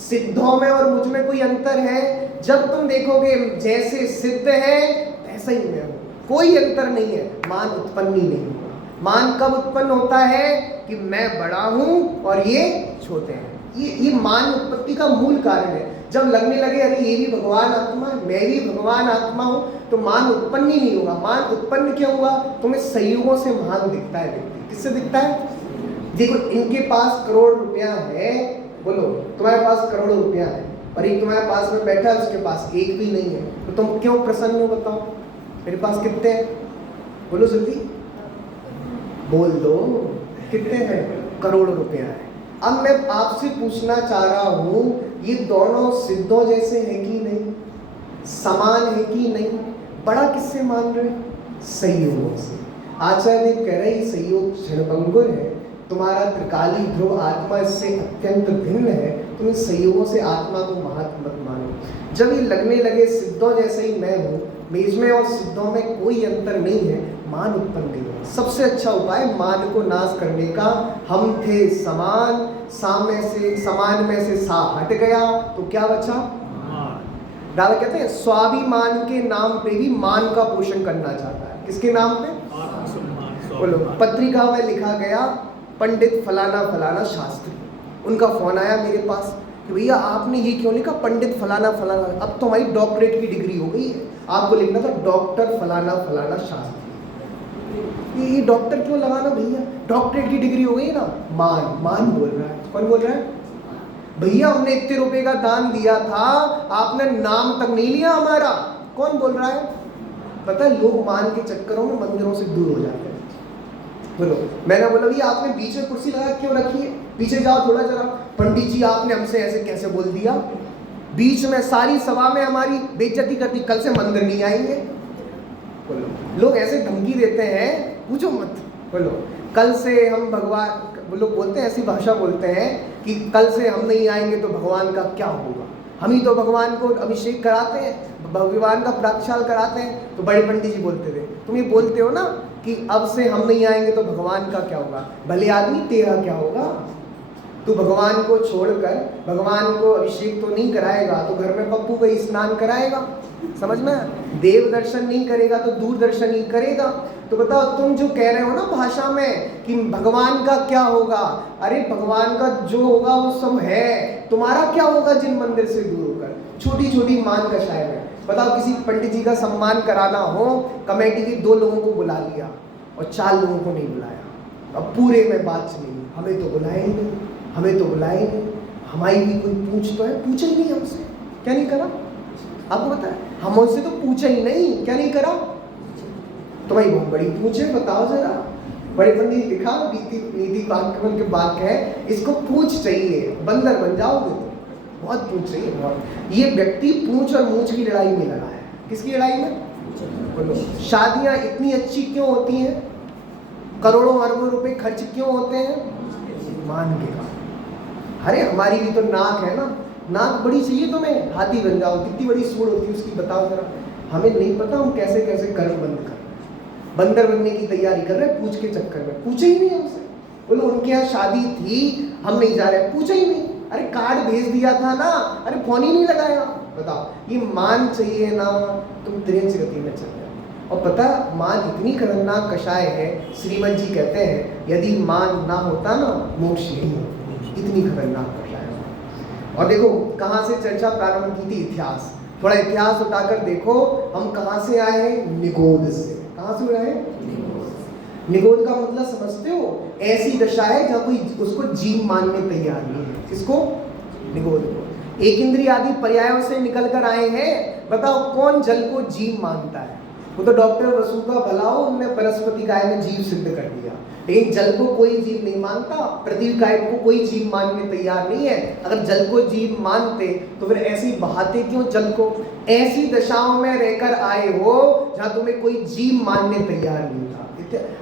सिद्धों में और मुझ में कोई अंतर है? जब तुम देखोगे जैसे सिद्ध है वैसा ही मैं हूं, कोई अंतर नहीं है। मान उत्पन्न ही नहीं हुआ। मान कब उत्पन्न होता है? कि मैं बड़ा हूं और ये छोटे हैं। ये मान उत्पत्ति का मूल कारण है। जब लगने लगे अरे ये भी भगवान आत्मा है, मैं भी भगवान आत्मा हूं, तो मान उत्पन्न ही नहीं होगा। मान उत्पन्न क्यों हुआ? तुम्हें संयोगों से महान दिखता है व्यक्ति। किससे दिखता है? देखो इनके पास करोड़ रुपया है, बोलो तुम्हारे पास करोड़ों रुपया है, और एक तुम्हारे पास में बैठा है उसके पास एक भी नहीं है, तो तुम क्यों प्रसन्न हो बताओ? मेरे पास कितने हैं? बोलो जल्दी बोल दो, कितने हैं? करोड़ों रुपया है। अब मैं आपसे पूछना चाह रहा हूं, ये दोनों सिद्धों जैसे हैं कि नहीं? समान है कि नहीं? बड़ा किससे मान रहे? संयोगों से। आचार्य देव कह रहे संयोग क्षणभंगुर है, तुम्हारा त्रिकाली ध्रुव आत्मा इससे अत्यंत भिन्न है, तुम इन संयोगों से आत्मा को महत्व मत मानो। जब ये लगने लगे सिद्धों जैसे ही मैं हूँ, मेज में और सिद्धों में कोई अंतर नहीं है, मान उत्पन्न नहीं होगा। सबसे अच्छा उपाय मान को नाश करने का, हम थे समान, समान में से सा हट गया तो क्या बचा? दादा कहते हैं स्वाभिमान के नाम पे भी मान का पोषण करना चाहता है। किसके नाम पे? बोलो। पत्रिका में लिखा गया पंडित फलाना फलाना शास्त्री, उनका फोन आया मेरे पास कि भैया आपने ये क्यों लिखा पंडित फलाना फलाना, अब तो हमारी डॉक्टरेट की डिग्री हो गई है, आपको लिखना था डॉक्टर फलाना फलाना शास्त्री। ये डॉक्टर क्यों लगाना भैया, डॉक्टरेट की डिग्री हो गई ना। मान बोल रहा है। कौन बोल रहा है? भैया हमने इतने रुपए का दान दिया था, आपने नाम तक नहीं लिया हमारा। कौन बोल रहा है? पता है लोग मान के चक्करों में मंदिरों से दूर हो जाते हैं। बोलो। मैंने बोला भैया आपने बीच में कुर्सी लगा क्यों रखी है, पीछे जाओ थोड़ा जरा। पंडित जी आपने हमसे ऐसे कैसे बोल दिया, बीच में सारी सभा में हमारी बेइज्जती कर दी, कल से मंदिर नहीं आएंगे। बोलो। लोग ऐसे धमकी देते हैं, पूछो मत। बोलो कल से हम भगवान, वो लोग बोलते हैं ऐसी भाषा बोलते हैं कि कल से हम नहीं आएंगे तो भगवान का क्या होगा, हम ही तो भगवान को अभिषेक कराते हैं, भगवान का प्राक्षाल कराते हैं। तो बड़े पंडित जी बोलते थे तुम ये बोलते हो ना कि अब से हम नहीं आएंगे तो भगवान का क्या होगा, भले आदमी तेरा क्या होगा? तू भगवान को छोड़कर भगवान को अभिषेक तो नहीं कराएगा तो घर में पप्पू का स्नान कराएगा, समझ में? देव दर्शन नहीं करेगा तो दूरदर्शन ही करेगा। तो बताओ तुम जो कह रहे हो ना भाषा में कि भगवान का क्या होगा, अरे भगवान का जो होगा वो सब है, तुम्हारा क्या होगा जिन मंदिर से दूर होकर छोटी छोटी मान कषाय में? बताओ किसी पंडित जी का सम्मान कराना हो, कमेटी के 2 लोगों को बुला लिया और 4 लोगों को नहीं बुलाया, अब पूरे में बात चली, हमें तो बुलाए ही नहीं, हमें तो बुलाए ही नहीं, हमारी भी कोई पूछ तो है, पूछा ही नहीं हमसे, क्या नहीं करा? आपको पता है हम उससे तो पूछा ही नहीं, क्या नहीं करा? तुम्हारी बहुत बड़ी पूछ है, बताओ जरा। बड़े पंडित लिखा नीति वाक्य के वाक्य है, इसको पूछ चाहिए, बंदर बन जाओगे तो, बहुत पूछ चाहिए बहुत। ये व्यक्ति पूछ और मूछ की लड़ाई में लगा है। किसकी लड़ाई में? बोलो। शादियां इतनी अच्छी क्यों होती हैं, करोड़ों अरबों रुपए खर्च क्यों होते हैं? मान के का। अरे हमारी भी तो नाक है ना, नाक बड़ी चाहिए तुम्हें, हाथी बन जाओ, कितनी बड़ी सूढ़ होती है उसकी, बताओ जरा। हमें नहीं पता हम कैसे कैसे कर्म बंद कर, बंदर बनने की तैयारी कर रहे हैं, पूछ के चक्कर में। पूछे ही नहीं हमसे। बोलो उनके यहाँ शादी थी, हम नहीं जा रहे, पूछे ही नहीं। अरे कार्ड भेज दिया था ना, अरे फोन ही नहीं लगाया। बताओ ये मान चाहिए ना, तुम त्रिंच गति में चल रहे हो। और पता मान इतनी खतरनाक कषाय है, श्रीमद जी कहते हैं यदि मान ना होता ना मोक्ष नहीं होता, इतनी खतरनाक कषाय है। और देखो कहाँ से चर्चा प्रारंभ की थी, इतिहास, थोड़ा इतिहास उठाकर देखो हम कहाँ से आए हैं, निगोद से। कहाँ से आए? निगोद का मतलब समझते हो? ऐसी दशा है जहाँ कोई उसको जीव मानने तैयार नहीं है। किसको? निगोद को। एक इंद्रिय आदि पर्यायों से निकल कर आए हैं। बताओ कौन जल को जीव मानता है? वो तो डॉक्टर वसु का भला हो, उनने वनस्पति काय में जीव सिद्ध कर दिया, लेकिन जल को कोई जीव नहीं मानता, पृथ्वी काय को कोई जीव मानने तैयार नहीं है। अगर जल को जीव मानते तो फिर ऐसी बहाते क्यों जल को? ऐसी दशाओं में रहकर आए हो जहां तुम्हें कोई जीव मानने तैयार नहीं था।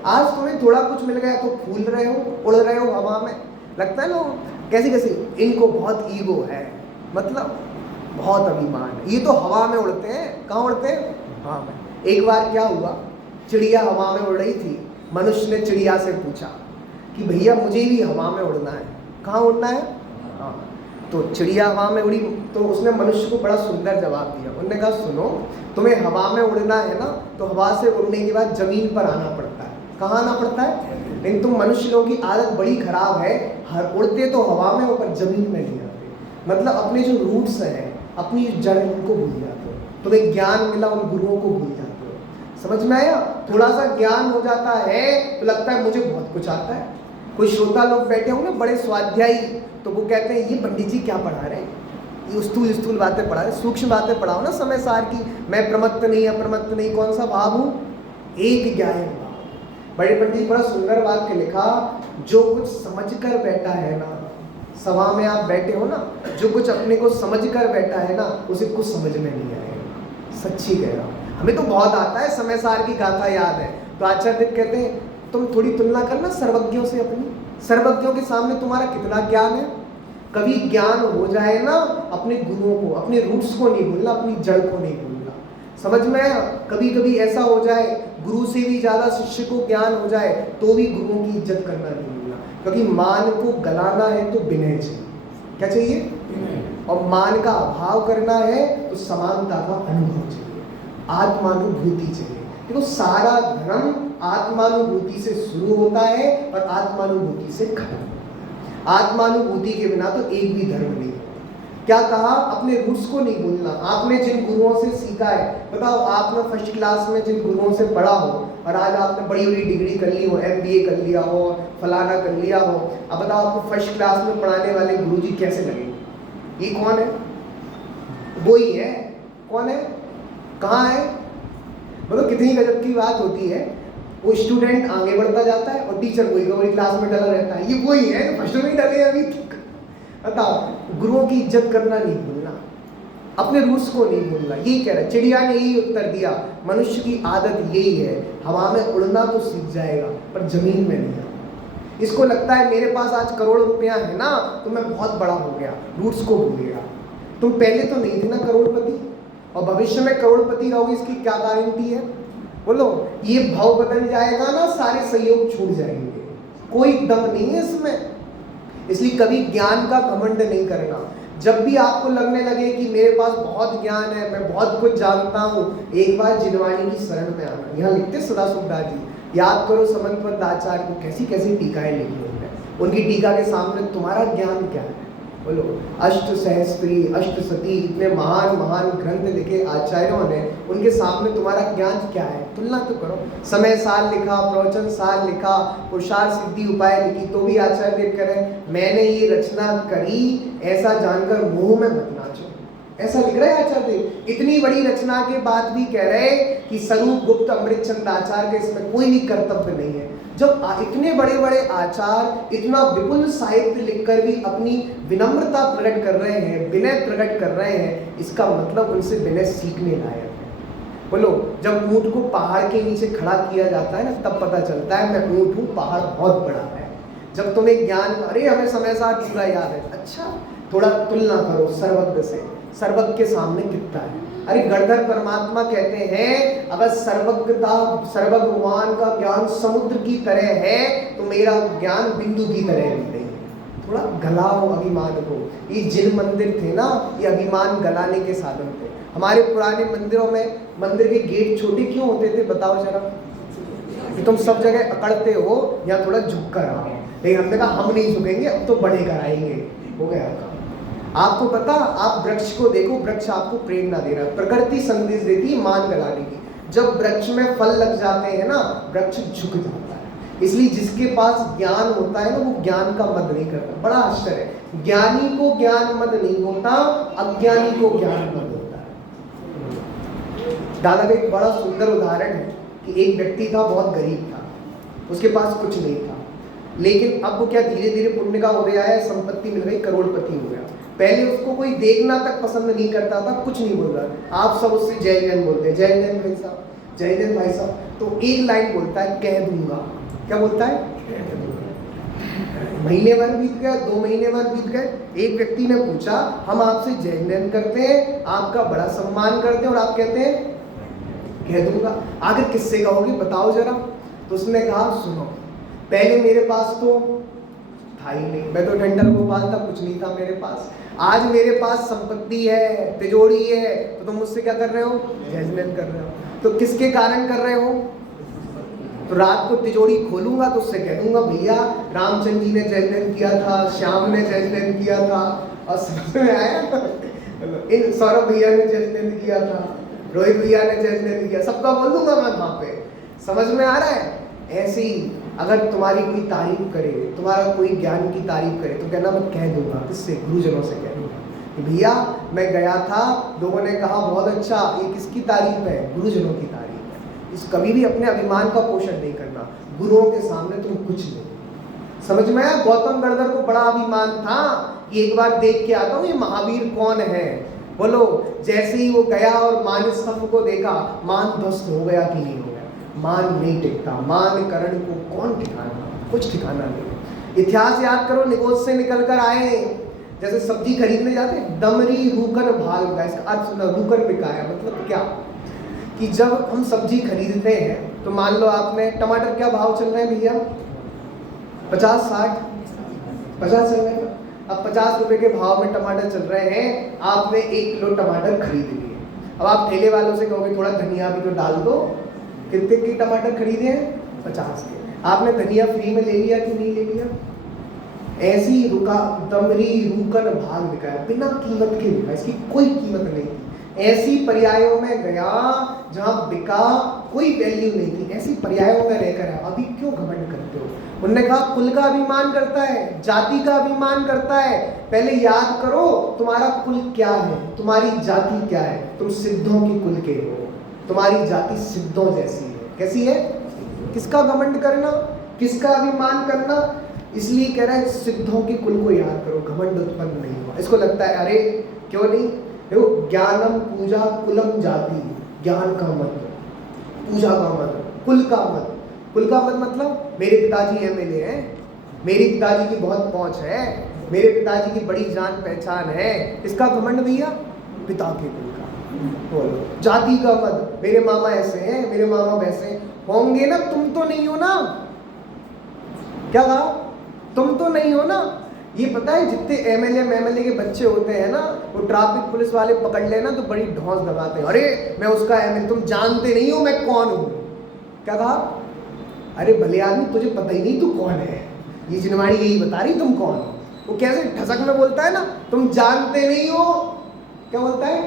आज तुम्हें थोड़ा कुछ मिल गया तो फूल रहे हो, उड़ रहे हो हवा में। लगता है लोग कैसे कैसे, इनको बहुत ईगो है, मतलब बहुत अभिमान है, ये तो हवा में उड़ते हैं। कहाँ उड़ते हैं? हवा में। एक बार क्या हुआ, चिड़िया हवा में उड़ रही थी, मनुष्य ने चिड़िया से पूछा कि भैया मुझे भी हवा में उड़ना है। कहाँ उड़ना है? हाँ। तो चिड़िया हवा में उड़ी, तो उसने मनुष्य को बड़ा सुंदर जवाब दिया। उन्होंने कहा सुनो, तुम्हें हवा में उड़ना है ना, तो हवा से उड़ने के बाद जमीन पर आना पड़ता है। कहाँ आना पड़ता है? लेकिन तुम मनुष्य लोगों की आदत बड़ी खराब है, हर उड़ते तो हवा में, ऊपर जमीन में नहीं आते। मतलब अपने जो रूट्स हैं, अपनी जड़, उनको भूल जाते हो। तुम्हें ज्ञान मिला, उन गुरुओं को भूल जाते हो। समझ में आया? थोड़ा सा ज्ञान हो जाता है तो लगता है मुझे बहुत कुछ आता है। कोई श्रोता लोग बैठे होंगे बड़े स्वाध्यायी, तो वो कहते हैं ये पंडित जी क्या पढ़ा रहे हैं, ये स्थूल स्थूल बातें पढ़ा रहे, सूक्ष्म बातें पढ़ाओ ना समय सार की। मैं प्रमत्त नहीं अप्रमत्त नहीं, कौन सा भाव हूँ, एक ज्ञान भाव। बड़े पंडित बड़ा सुंदर वाक्य लिखा, जो कुछ समझ कर बैठा है ना, सभा में आप बैठे हो ना, जो कुछ अपने को समझ कर बैठा है ना, उसे कुछ समझ में नहीं आएगा। सच्ची कह रहा हूँ, हमें तो बहुत आता है, समय सार की गाथा याद है। तो आचार्य देव कहते हैं तुम थोड़ी तुलना करना सर्वज्ञों से अपनी, सर्वज्ञों के सामने तुम्हारा कितना ज्ञान है। कभी ज्ञान हो जाए ना, अपने गुरुओं को, अपने रूट्स को नहीं भूलना, अपनी जड़ को नहीं भूलना। समझ में आया? कभी कभी ऐसा हो जाए गुरु से भी ज्यादा शिष्य को ज्ञान हो जाए तो भी गुरुओं की इज्जत करना नहीं भूलना, क्योंकि मान को गलाना है तो विनय चाहिए। क्या चाहिए? और मान का अभाव करना है तो समानता का अनुभव चाहिए, आत्मानुभूति चाहिए। देखो सारा धर्म आत्मानुभूति से शुरू होता है और आत्मानुभूति से खत्म होता है। आत्मानुभूति के बिना तो एक भी धर्म नहीं है। क्या कहा? अपने रूट्स को नहीं भूलना। आपने जिन गुरुओं से सीखा है, बताओ आपने फर्स्ट क्लास में जिन गुरुओं से पढ़ा हो और आज आपने बड़ी बड़ी डिग्री कर ली हो, MBA कर लिया हो, फलाना कर लिया हो, अब बताओ आपको फर्स्ट क्लास में पढ़ाने वाले गुरुजी कैसे लगे? ये कौन है? वो ही है। कौन है? कहाँ है? मतलब कितनी गजब की बात होती है, वो स्टूडेंट आगे बढ़ता जाता है और टीचर वही क्लास में डला रहता है। ये वही है फर्स्ट में ही डले अभी तक। बताओ, गुरुओं की इज्जत करना नहीं भूलना, अपने रूट्स को नहीं भूलना। ये कह रहा है, चिड़िया ने यही उत्तर दिया, मनुष्य की आदत यही है, हवा में उड़ना तो सीख जाएगा पर जमीन में नहीं। इसको लगता है मेरे पास आज करोड़ रुपया है ना तो मैं बहुत बड़ा हो गया, रूट्स को भूल गया। तुम पहले तो नहीं थे ना करोड़पति, और भविष्य में करोड़पति रहोगे इसकी क्या गारंटी है? बोलो, ये भाव बदल जाएगा ना, सारे सहयोग छूट जाएंगे, कोई दम नहीं है इसमें। इसलिए कभी ज्ञान का घमंड नहीं करना। जब भी आपको लगने लगे कि मेरे पास बहुत ज्ञान है, मैं बहुत कुछ जानता हूँ, एक बार जिनवाणी की शरण में आना। यहाँ लिखते सदा सुखदास जी, याद करो समन्वत आचार्य को, कैसी कैसी टीकाएं लिखी उन्होंने। उनकी टीका के सामने तुम्हारा ज्ञान क्या है? बोलो, अष्ट सहस्त्री, अष्ट सती, इतने महान महान ग्रंथ लिखे आचार्यों ने, उनके सामने तुम्हारा ज्ञान क्या है? तुलना तो करो। समय साल लिखा, प्रवचन साल लिखा, पुरुषार्थ सिद्धि उपाय लिखी, तो भी आचार्य देव कह रहे हैं मैंने ये रचना करी, ऐसा जानकर मोह में मत नाचो। ऐसा लिख रहे हैं आचार्य देव। इतनी बड़ी रचना के बाद भी कह रहे कि स्वरूप गुप्त अमृतचंद आचार्य के इसमें कोई भी कर्तव्य नहीं है। जब इतने बड़े बड़े आचार्य इतना विपुल साहित्य लिखकर भी अपनी विनम्रता प्रकट कर रहे हैं, विनय प्रकट कर रहे हैं, इसका मतलब उनसे विनय सीखने लायक है। बोलो, जब ऊंट को पहाड़ के नीचे खड़ा किया जाता है ना, तब पता चलता है मैं ऊंट हूँ, पहाड़ बहुत बड़ा है। जब तुम्हें ज्ञान, अरे हमें समय साथ पूरा याद है, अच्छा थोड़ा तुलना करो सर्वज्ञ से, सर्वज्ञ के सामने कितना है। अरे गणधर परमात्मा कहते हैं अगर सर्वज्ञता, सर्वभगवान का ज्ञान समुद्र की तरह है तो मेरा ज्ञान बिंदु की तरह भी नहीं है। थोड़ा गलाओ अभिमान को। ये जिन मंदिर थे ना, ये अभिमान गलाने के साधन थे। हमारे पुराने मंदिरों में मंदिर के गेट छोटे क्यों होते थे बताओ जरा? कि तुम सब जगह अकड़ते हो या थोड़ा झुक कर आओ। लेकिन हमने कहा हम नहीं झुकेंगे, अब तो बड़े कराएंगे। हो गया काम। आपको पता, आप वृक्ष को देखो, वृक्ष आपको प्रेरणा दे रहा है, प्रकृति संदेश देती है मान गलाने की। जब वृक्ष में फल लग जाते हैं ना, वृक्ष झुक जाता है। इसलिए जिसके पास ज्ञान होता है ना, वो ज्ञान का मद नहीं करता। बड़ा आश्चर्य है, ज्ञानी को ज्ञान मद नहीं होता, अज्ञानी को ज्ञान मद होता है। दादा का एक बड़ा सुंदर उदाहरण है कि एक व्यक्ति था, बहुत गरीब था, उसके पास कुछ नहीं था, लेकिन अब वो क्या धीरे धीरे पुण्य का उदय आया, संपत्ति मिल गई, करोड़पति हो गया। पहले उसको कोई देखना तक पसंद नहीं करता था, कुछ नहीं बोल रहा। आप सब उससे जय जैन बोलते हैं, जय जैन भाई साहब, जय जैन भाई साहब। तो एक लाइन बोलता है, कह दूंगा। क्या बोलता है? महीने भर बीत गया, 2 महीने भर बीत गए। एक व्यक्ति ने पूछा, हम आपसे जय जैन करते हैं, आपका बड़ा सम्मान करते हैं और आप कहते हैं कह दूंगा। आखिर किससे कहोगे बताओ जरा? तो उसने कहा, सुनो, पहले मेरे पास तो था ही नहीं, मैं तो टेंडर गोपाल था, कुछ नहीं था मेरे पास। आज मेरे पास संपत्ति है, तिजोरी है, तो तुम मुझसे क्या कर रहे हो? जजमेंट कर रहे हो। तो किसके कारण कर रहे हो? तो रात को तिजोरी खोलूंगा तो उससे कह दूंगा, भैया रामचंद्र जी ने जजमेंट किया था, श्याम ने जजमेंट किया था, और समझ में आया? इन सौरभ भैया ने जजमेंट किया था, रोहित भैया ने जजमेंट किया, सबका बोल दूंगा मैं वहां पे। समझ में आ रहा है? ऐसे ही अगर तुम्हारी कोई तारीफ करे, तुम्हारा कोई ज्ञान की तारीफ करे, तो कहना मैं कह दूंगा, किससे? गुरुजनों से कह दूंगा कि भैया मैं गया था, लोगों ने कहा बहुत अच्छा, ये किसकी तारीफ है? गुरुजनों की तारीफ है। इस कभी भी अपने अभिमान का पोषण नहीं करना, गुरुओं के सामने तुम कुछ नहीं। समझ में आया? गौतम गणधर को बड़ा अभिमान था कि एक बार देख के आता हूँ ये महावीर कौन है। बोलो, जैसे ही वो गया और मान स्तंभ को देखा, मान ध्वस्त हो गया कि नहीं हो गया? मान नहीं टिकता, मान करण को कौन ठिकाना? कुछ ठिकाना नहीं। इतिहास याद करो, निगोज से निकल कर आए, जैसे सब्जी खरीदने जाते, दमरी रूकन भाग का, इसका अर्थ सुना, रूकन बिकाया मतलब क्या? कि जब हम सब्जी खरीदते हैं तो मान लो आपने टमाटर, क्या भाव चल रहे हैं भैया? 50 60 50 चल रहे हैं। अब 50 रुपए के भाव में टमाटर चल रहे हैं, आपने 1 किलो टमाटर खरीद लिए। अब आप ठेले वालों से कहोगे थोड़ा धनिया भी तो डाल दो। कितने के टमाटर खरीदे हैं? 50 के। आपने धनिया फ्री में ले लिया कि नहीं ले लिया? ऐसी रुका, दमरी रूकन भाग बिकाया, बिना कीमत के बिका, इसकी कोई कीमत नहीं थी। ऐसी पर्यायों में गया जहां बिका, कोई वैल्यू नहीं थी, ऐसी पर्यायों में रहकर है। अभी क्यों घमंड करते हो? उन्होंने कहा कुल का अभिमान करता है, जाति का अभिमान करता है। पहले याद करो तुम्हारा कुल क्या है, तुम्हारी जाति क्या है। तुम सिद्धों की कुल के हो, तुम्हारी जाति सिद्धों जैसी है। कैसी है? किसका घमंड करना, किसका अभिमान करना? इसलिए कह रहा है सिद्धों की कुल को याद करो, घमंड उत्पन्न नहीं हुआ। इसको लगता है अरे क्यों नहीं, देखो ज्ञानम पूजा कुलम जाति, ज्ञान का मत, पूजा का मत, कुल का मत। कुल का मत मतलब मेरे पिताजी एमएलए हैं, मेरे पिताजी की बहुत पहुंच है, मेरे पिताजी की बड़ी जान पहचान है, इसका घमंड भैया? पिता के कुल का। बोलो जाति का मत, मेरे मामा ऐसे हैं, मेरे मामा वैसे होंगे ना, तुम तो नहीं हो ना। क्या कहा? तुम तो नहीं हो ना। ये पता है जितने एमएलए के बच्चे होते हैं ना, वो ट्रैफिक पुलिस वाले पकड़ लेना तो बड़ी ढौंस दबाते हैं, अरे मैं उसका एमएलए, तुम जानते नहीं हो मैं कौन हूं। क्या कहा? अरे भले आदमी, तुझे पता ही नहीं तू कौन है। ये जिनवाड़ी यही बता रही तुम कौन हो। वो कैसे ठसक में बोलता है ना, तुम जानते नहीं हो। क्या बोलता है?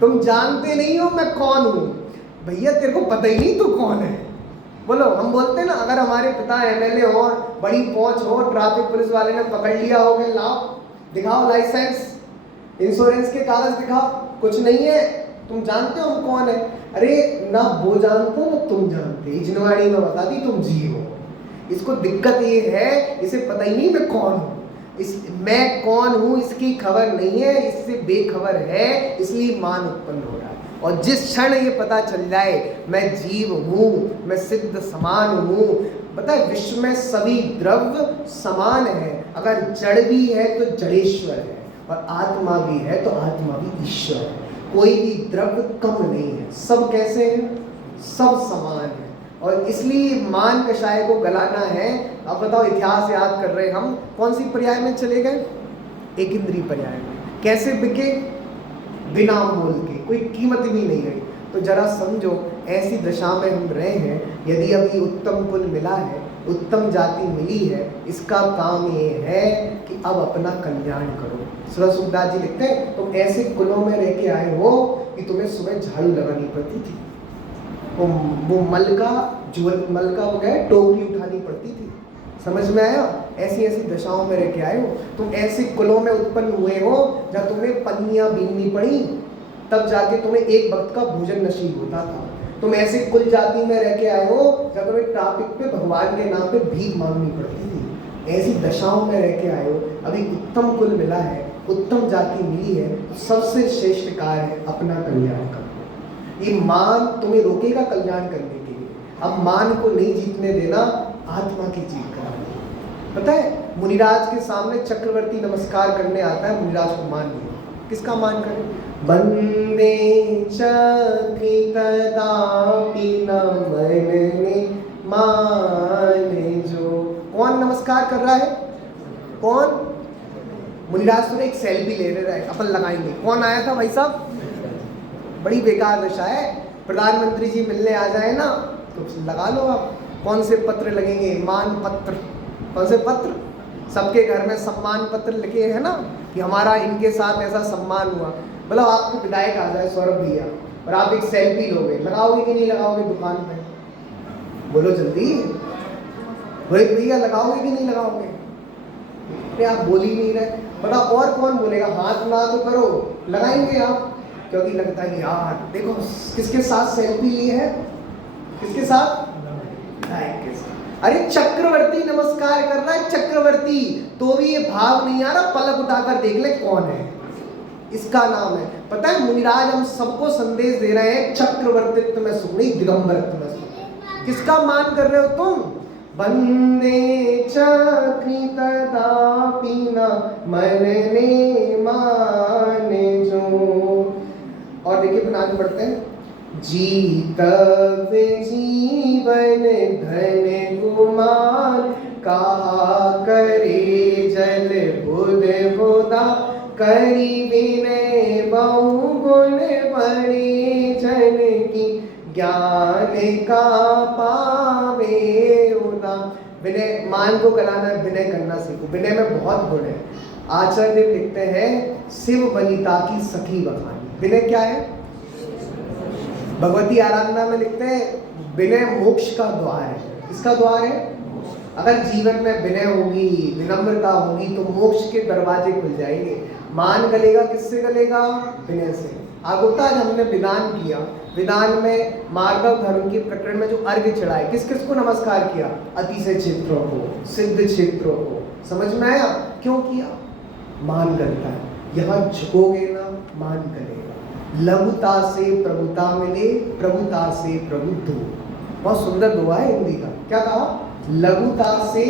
तुम जानते नहीं हो मैं कौन हूं। भैया तेरे को पता ही नहीं तू कौन है। बोलो, हम बोलते हैं ना, अगर हमारे पिता एमएलए हो, बड़ी पहुंच हो, ट्रैफिक पुलिस वाले ने पकड़ लिया हो, गए लाओ दिखाओ लाइसेंस, इंश्योरेंस के कागज दिखाओ, कुछ नहीं है, तुम जानते हो हम कौन है? अरे ना वो जानते हो ना तुम जानते। जिनवाड़ी में बता दी तुम जी हो। इसको दिक्कत ये है, इसे पता ही नहीं मैं कौन हूँ। मैं कौन हूँ इसकी खबर नहीं है, इससे बेखबर है, इसलिए मान उत्पन्न हो रहा है। और जिस क्षण ये पता चल जाए मैं जीव हूँ, मैं सिद्ध समान हूँ। पता है विश्व में सभी द्रव्य समान है, अगर जड़ भी है तो जड़ेश्वर है, और आत्मा भी है तो आत्मा भी ईश्वर है। कोई भी द्रव्य कम नहीं है, सब कैसे हैं? सब समान है। और इसलिए मान कषाय को गलाना है। अब बताओ, इतिहास याद कर रहे हम, कौन सी पर्याय में चले गए? एक इंद्रिय पर्याय में। कैसे बिके? बिना मोल के, कोई कीमत भी नहीं रही। तो जरा समझो, ऐसी दशा में हम रहे हैं। यदि अभी उत्तम कुल मिला है, उत्तम जाति मिली है, इसका काम ये है कि अब अपना कल्याण करो। सूरज सूरदास जी लिखते हैं, तुम ऐसे कुलों में रह के आए हो कि तुम्हें सुबह झाड़ू लगानी पड़ती थी, वो मल का हो गया टोकरी उठानी पड़ती थी। समझ में आया? ऐसी ऐसी दशाओं में रह के आए हो। तुम ऐसे कुलों में उत्पन्न हुए हो जहाँ तुम्हें पन्नियां बीननी पड़ी, तब जाके तुम्हें एक वक्त का भोजन नसीब होता था। तुम ऐसे कुल जाति में रह के आए हो जहाँ तुम्हें ट्रैफिक पे भगवान के नाम पे भीख मांगनी पड़ती थी। ऐसी दशाओं में रह के आए हो। अभी उत्तम कुल मिला है, उत्तम जाति मिली है, सबसे श्रेष्ठ कार्य है अपना कल्याण करना। ये मान तुम्हें रोकेगा कल्याण करने के लिए। अब मान को नहीं जीतने देना, आत्मा की जीत करानी। पता है मुनिराज के सामने चक्रवर्ती नमस्कार करने आता है, मुनिराज को मान नहीं। किसका मान करे? बंदे चक्री तदापि न मनने माने जो। कौन नमस्कार कर रहा है? कौन? मुनिराज तो एक सेल्फी ले रहा है, अपन लगाएंगे। कौन आया था भाई साहब? बड़ी बेकार दशा है। प्रधानमंत्री जी मिलने आ जाए ना तो लगा लो आप। कौन से पत्र लगेंगे? मान पत्र। कौन से पत्र? सबके घर में सम्मान पत्र लिखे हैं ना कि हमारा इनके साथ ऐसा सम्मान हुआ। मतलब आपके विधायक आ जाए सौरभ भैया और आप एक सेल्फी लोगे, लगाओगे कि नहीं लगाओगे दुकान पे? बोलो जल्दी। रोहित भैया लगाओगे कि नहीं लगाओगे? अरे आप बोल ही नहीं रहे, बता और कौन बोलेगा? हाथ ना तो करो, लगाएंगे आप, क्योंकि लगता है यार देखो किसके साथ सेल्फी ली है, किसके साथ? अरे चक्रवर्ती नमस्कार कर रहा है, चक्रवर्ती, तो भी ये भाव नहीं आ रहा, पलक उठाकर देख ले कौन है, इसका नाम है। पता है मुनिराज हम सबको संदेश दे रहे हैं, चक्रवर्तित्व में सुख नहीं, दिगंबरत्व में सुख। किसका मान कर रहे हो तुम? बंदे चक्री तदापि न मन ने माने जो। और देखिए फिर आगे बढ़ते हैं, जीतव्य जीवन धन गुमान, कहा करे जल बुध बुदा, करी विनय बहुगुण बड़े जन की, ज्ञान का पावे उदा। विनय, मान को कराना है, विनय करना सीखो, विनय में बहुत गुण है। आचार्य देव लिखते हैं, शिव वनिता की सखी बखानी। विनय क्या है? भगवती आराधना में लिखते हैं विनय मोक्ष का द्वार है। किसका द्वार है? अगर जीवन में विनय होगी, विनम्रता होगी तो मोक्ष के दरवाजे खुल जाएंगे। मान गलेगा किससे गलेगा? विनय से। आगोता आज हमने विधान किया, विधान में मार्गव धर्म के प्रकरण में जो अर्घ्य चढ़ाए, किस किस को नमस्कार किया? अतिशय क्षेत्रों को, सिद्ध क्षेत्रों को। समझ में आया क्यों किया? मान गलता है, यहाँ झुकोगे ना मान गलेगा। लघुता से प्रभुता मिले, प्रभुता से प्रबुद्ध हो। बहुत सुंदर दुआ है हिंदी का। क्या कहा? लघुता से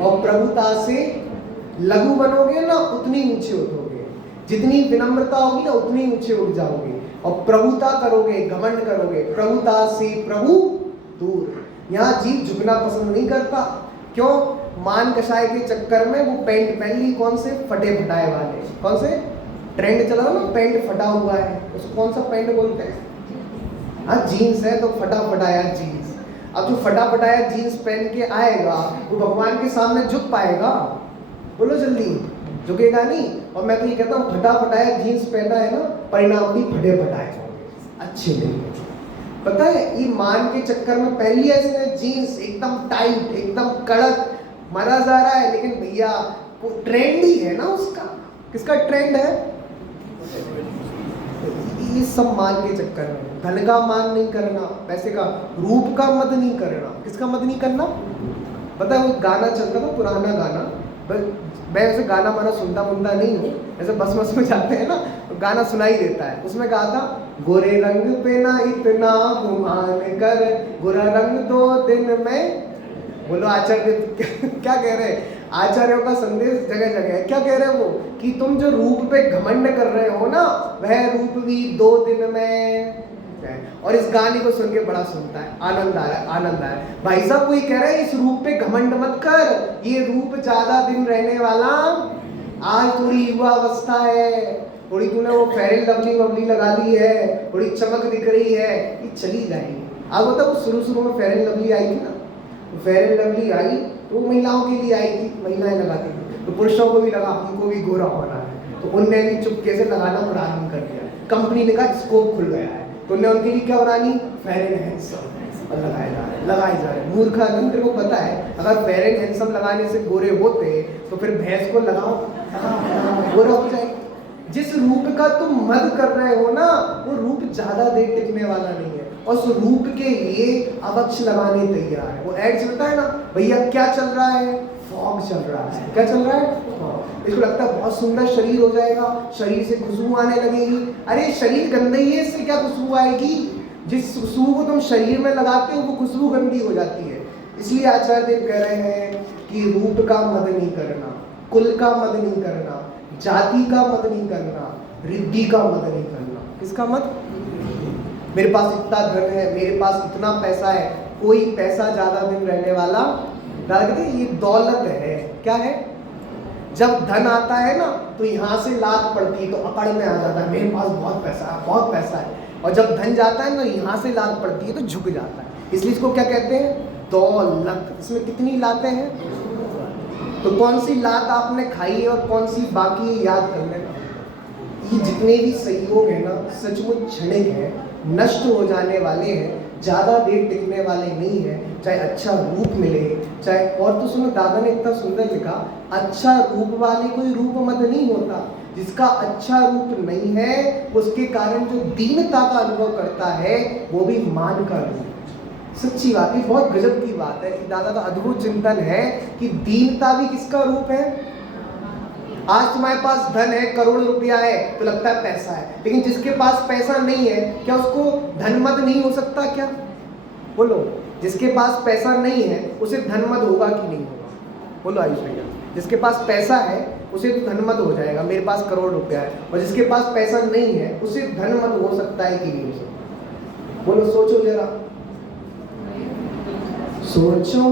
और प्रभुता से। लघु बनोगे ना उतनी ऊंचे उठोगे, जितनी विनम्रता होगी ना उतनी ऊंचे उठ जाओगे। और प्रभुता करोगे, घमंड करोगे, प्रभुता से प्रभु दूर। यहाँ जीव झुकना पसंद नहीं करता। क्यों? मान कषाय के चक्कर में वो पैंट पहन ली, कौन से? फटे फटाए वाले। कौन से? ट्रेंड चला ना, पैंट फटा हुआ है, उसको कौन सा पैंट बोलते हैं? हाँ जीन्स है तो फटा फटाया जीन्स। अब जो फटा फटाया जीन्स पहन के आएगा वो भगवान के सामने झुक पाएगा? बोलो जल्दी, झुकेगा नहीं। और मैं तो ये कहता हूँ फटा फटाया जीन्स पहना है ना, परिणाम भी फटे फटाए होंगे, अच्छे नहीं। पता है ये मान के चक्कर में पहली ऐसे जीन्स एकदम टाइट, एकदम कड़क मारा जा रहा है, लेकिन भैया वो ट्रेंड ही है ना उसका। किसका ट्रेंड है? ये सब मान के चक्कर में। धन का मान नहीं करना, पैसे का, रूप का मद नहीं करना। किसका मद नहीं करना? पता है वो गाना चलता था, पुराना गाना, मैं वैसे गाना माना सुनता नहीं हूँ, ऐसे बस में जाते हैं ना तो गाना सुनाई देता है। उसमें कहा था, गोरे रंग पे ना इतना गुमान कर, गोरा रंग 2 दिन में। बोलो आचार्य क्या कह रहे हैं? आचार्यों का संदेश जगह जगह है। क्या कह रहे हैं वो? कि तुम जो रूप पे घमंड कर रहे हो ना, वह रूप भी 2 दिन में। और इस गाने को सुन के बड़ा सुनता है, आनंद आ रहा है, आनंद आ रहा है। भाई साहब कोई कह रहा है इस रूप पे घमंड मत कर, ये रूप ज्यादा दिन रहने वाला। आज थोड़ी युवा अवस्था है, थोड़ी तूने वो फेयर एंड लवली लगा ली है, थोड़ी चमक दिख रही है, ये चली जाएगी। आप बताओ शुरू में फेयर एंड लवली आई थी ना, फेयर एंड लवली आई तो महिलाओं के लिए आई थी, महिलाएं लगाती थी, तो पुरुषों को भी लगा हमको भी गोरा होना है, तो उनने भी चुपके से लगाना प्रारंभ कर दिया। कंपनी ने कहा स्कोप खुल गया है, तो उन्होंने उनके लिए क्या बनानी? Fair and handsome. और लगाए जा रहे मूर्खा। तेरे को पता है अगर फेयर एंड हैंडसम लगाने से गोरे होते तो फिर भैंस को लगाओ गोरा हो जाए। जिस रूप का तुम मद कर रहे हो ना, वो रूप ज्यादा देर टिकने वाला नहीं है, और उस रूप के लिए अवक्ष लगाने तैयार है। वो एड चलता है ना, भैया क्या चल रहा है? फॉग चल रहा है। क्या चल रहा है? फॉग। इसको लगता है बहुत सुंदर शरीर हो जाएगा, शरीर से खुशबू आने लगेगी। अरे शरीर गंदा ही है, इससे क्या खुशबू आएगी? जिस खुशबू को तुम शरीर में लगाते हो वो खुशबू गंदी हो जाती है। इसलिए आचार्य देव कह रहे हैं कि रूप का मद नहीं करना, कुल का मद नहीं करना, जाति का मद नहीं करना, रिद्धि का मद नहीं करना। किसका मद? मेरे पास इतना धन है, मेरे पास इतना पैसा है, कोई पैसा ज्यादा दिन रहने वाला। दादा कहते हैं ये दौलत है। क्या है? जब धन आता है ना तो यहाँ से लात पड़ती है तो अकड़ में आ जाता है, मेरे पास बहुत पैसा है, बहुत पैसा है। और जब धन जाता है ना यहाँ से लात पड़ती है तो झुक जाता है। इसलिए इसको क्या कहते हैं? दौलत। इसमें कितनी लातें हैं? तो कौन सी लात आपने खाई है और कौन सी बाकी है, याद कर लेना। ये जितने भी संयोग है ना सचमुच क्षणिक है, नष्ट हो जाने वाले हैं। ज़्यादा देर टिकने वाले नहीं है। चाहे अच्छा रूप मिले, चाहे, और तो सुनो दादा ने इतना सुंदर लिखा, अच्छा रूप वाले कोई रूप मत नहीं होता, जिसका अच्छा रूप नहीं है उसके कारण जो दीनता का अनुभव करता है वो भी मान का रूप। सच्ची बात है, बहुत गजब की बात है। दादा का अद्भुत चिंतन है कि दीनता भी किसका रूप है। आज तुम्हारे पास धन है, करोड़ रुपया है, तो लगता है पैसा है, लेकिन जिसके पास पैसा नहीं है क्या उसको धनमद नहीं हो सकता क्या? बोलो, जिसके पास पैसा नहीं है उसे धनमद होगा कि नहीं होगा? बोलो आयुष भैया, जिसके पास पैसा है उसे तो धनमद हो जाएगा, मेरे पास करोड़ रुपया है, और जिसके पास पैसा नहीं है उसे धनमद हो सकता है कि नहीं हो सकता? बोलो, सोचो जरा, सोचो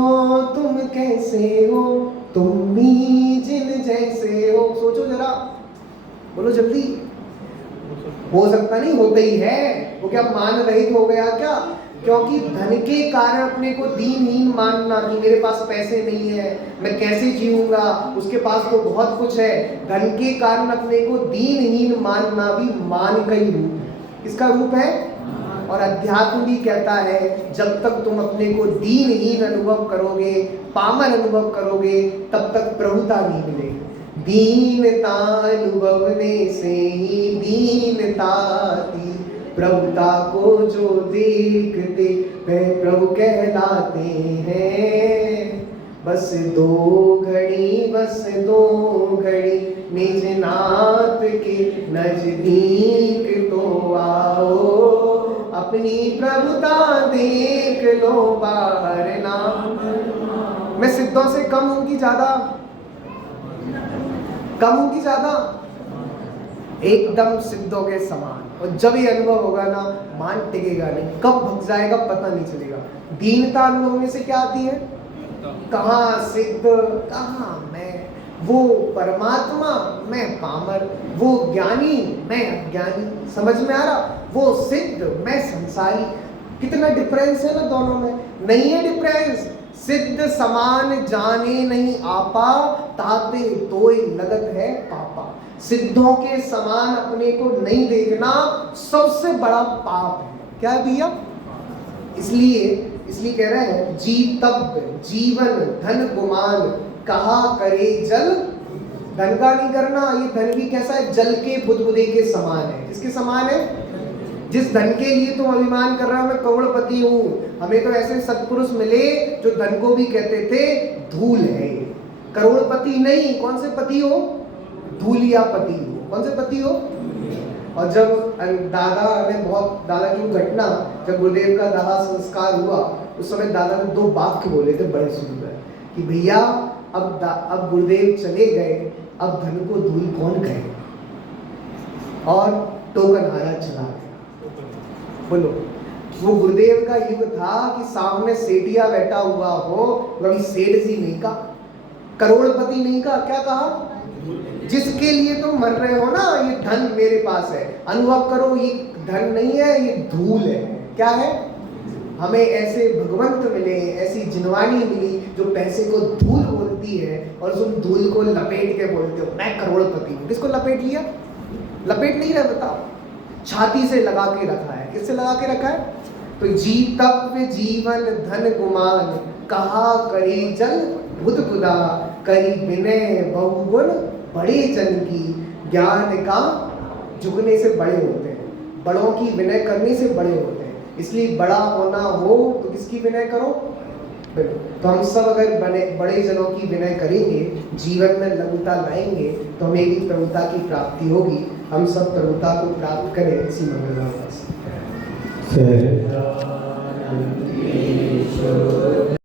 तुम कैसे हो, तुम भी जिन जैसे हो, सोचो जरा, बोलो जल्दी। हो सकता नहीं, होता ही है। वो क्या मान रहित हो गया क्या? क्योंकि धन के कारण अपने को दीनहीन मानना कि मेरे पास पैसे नहीं है, मैं कैसे जीऊंगा, उसके पास तो बहुत कुछ है, धन के कारण अपने को दीनहीन मानना भी मान का ही रूप है। किसका रूप है? और अध्यात्म भी कहता है जब तक तुम अपने को दीनहीन अनुभव करोगे, पामर अनुभव करोगे, तब तक प्रभुता नहीं मिलेगी। दीनता अनुभवने से ही दीनता आती, प्रभुता को जो देखते वह प्रभु कहलाते हैं। बस दो घड़ी, बस दो घड़ी निज नाथ के नजदीक तो आओ, अपनी प्रभुता देख लो बाहर नाम। मैं सिद्धों से कम हूं कि ज्यादा? कम हूं कि ज्यादा? एकदम सिद्धों के समान। और जब ये अनुभव होगा ना, मान टिकेगा नहीं, कब भग जाएगा पता नहीं चलेगा। दीनता अनुभव में से क्या आती है? कहाँ सिद्ध, कहाँ मैं, वो परमात्मा, मैं पामर, वो ज्ञानी, मैं अज्ञानी। समझ में आ रहा? वो सिद्ध, मैं संसारी। कितना डिफरेंस है ना दोनों में? नहीं है डिफरेंस। सिद्ध समान जाने नहीं आपा, ताते तोय लगत है पापा। सिद्धों के समान अपने को नहीं देखना सबसे बड़ा पाप है। क्या है भैया? इसलिए कह रहे हैं जीतव्य जीवन धन गुमान, कहा करे जल। धन का नहीं करना, ये धन भी कैसा है? जल के बुदबुदे के समान है। किसके समान है? जिस धन के लिए तुम अभिमान कर रहे हो मैं करोड़पति हूं, हमें तो ऐसे सत्पुरुष मिले जो धन को भी कहते थे धूल है। करोड़पति नहीं, कौन से पति हो? धूलिया पति हो। कौन से पति हो? और जब दादा ने बहुत, दादा की घटना, जब गुरुदेव का दादा संस्कार हुआ उस समय दादा ने 2 वाक्य बोले थे बड़े सुंदर कि भैया अब गुरुदेव चले गए, अब धन को धूल कौन कहे, और टोकन आया चला गया। बोलो, वो गुरुदेव का युग था कि सामने सेठिया बैठा हुआ हो, कभी सेठ जी नहीं कहा, करोड़पति नहीं कहा, क्या कहा? जिसके लिए तुम मर रहे हो ना, ये धन मेरे पास है, अनुभव करो, ये धन नहीं है, ये धूल है। क्या है? हमें ऐसे भगवंत मिले, ऐसी जिनवानी मिली जो पैसे को धूल बोलती है, और तुम धूल को लपेट के बोलते हो मैं करोड़पति हूँ। किसको लपेट लिया? लपेट नहीं रहा, बताओ, छाती से लगा के रखा है। किससे लगा के रखा है? तो जीतव्य जीवन धन गुमान, कहा करी जल बुदबुदा, करी विनय बहुगुण बड़े जन की। ज्ञान का झुकने से बड़े होते हैं, बड़ों की विनय करने से बड़े होते हैं। इसलिए बड़ा होना हो तो किसकी विनय करो? तो हम सब अगर बड़े जनों की विनय करेंगे, जीवन में लघुता लाएंगे, तो हमें भी प्रभुता की प्राप्ति होगी। हम सब प्रभुता को प्राप्त करें इसी मंगल।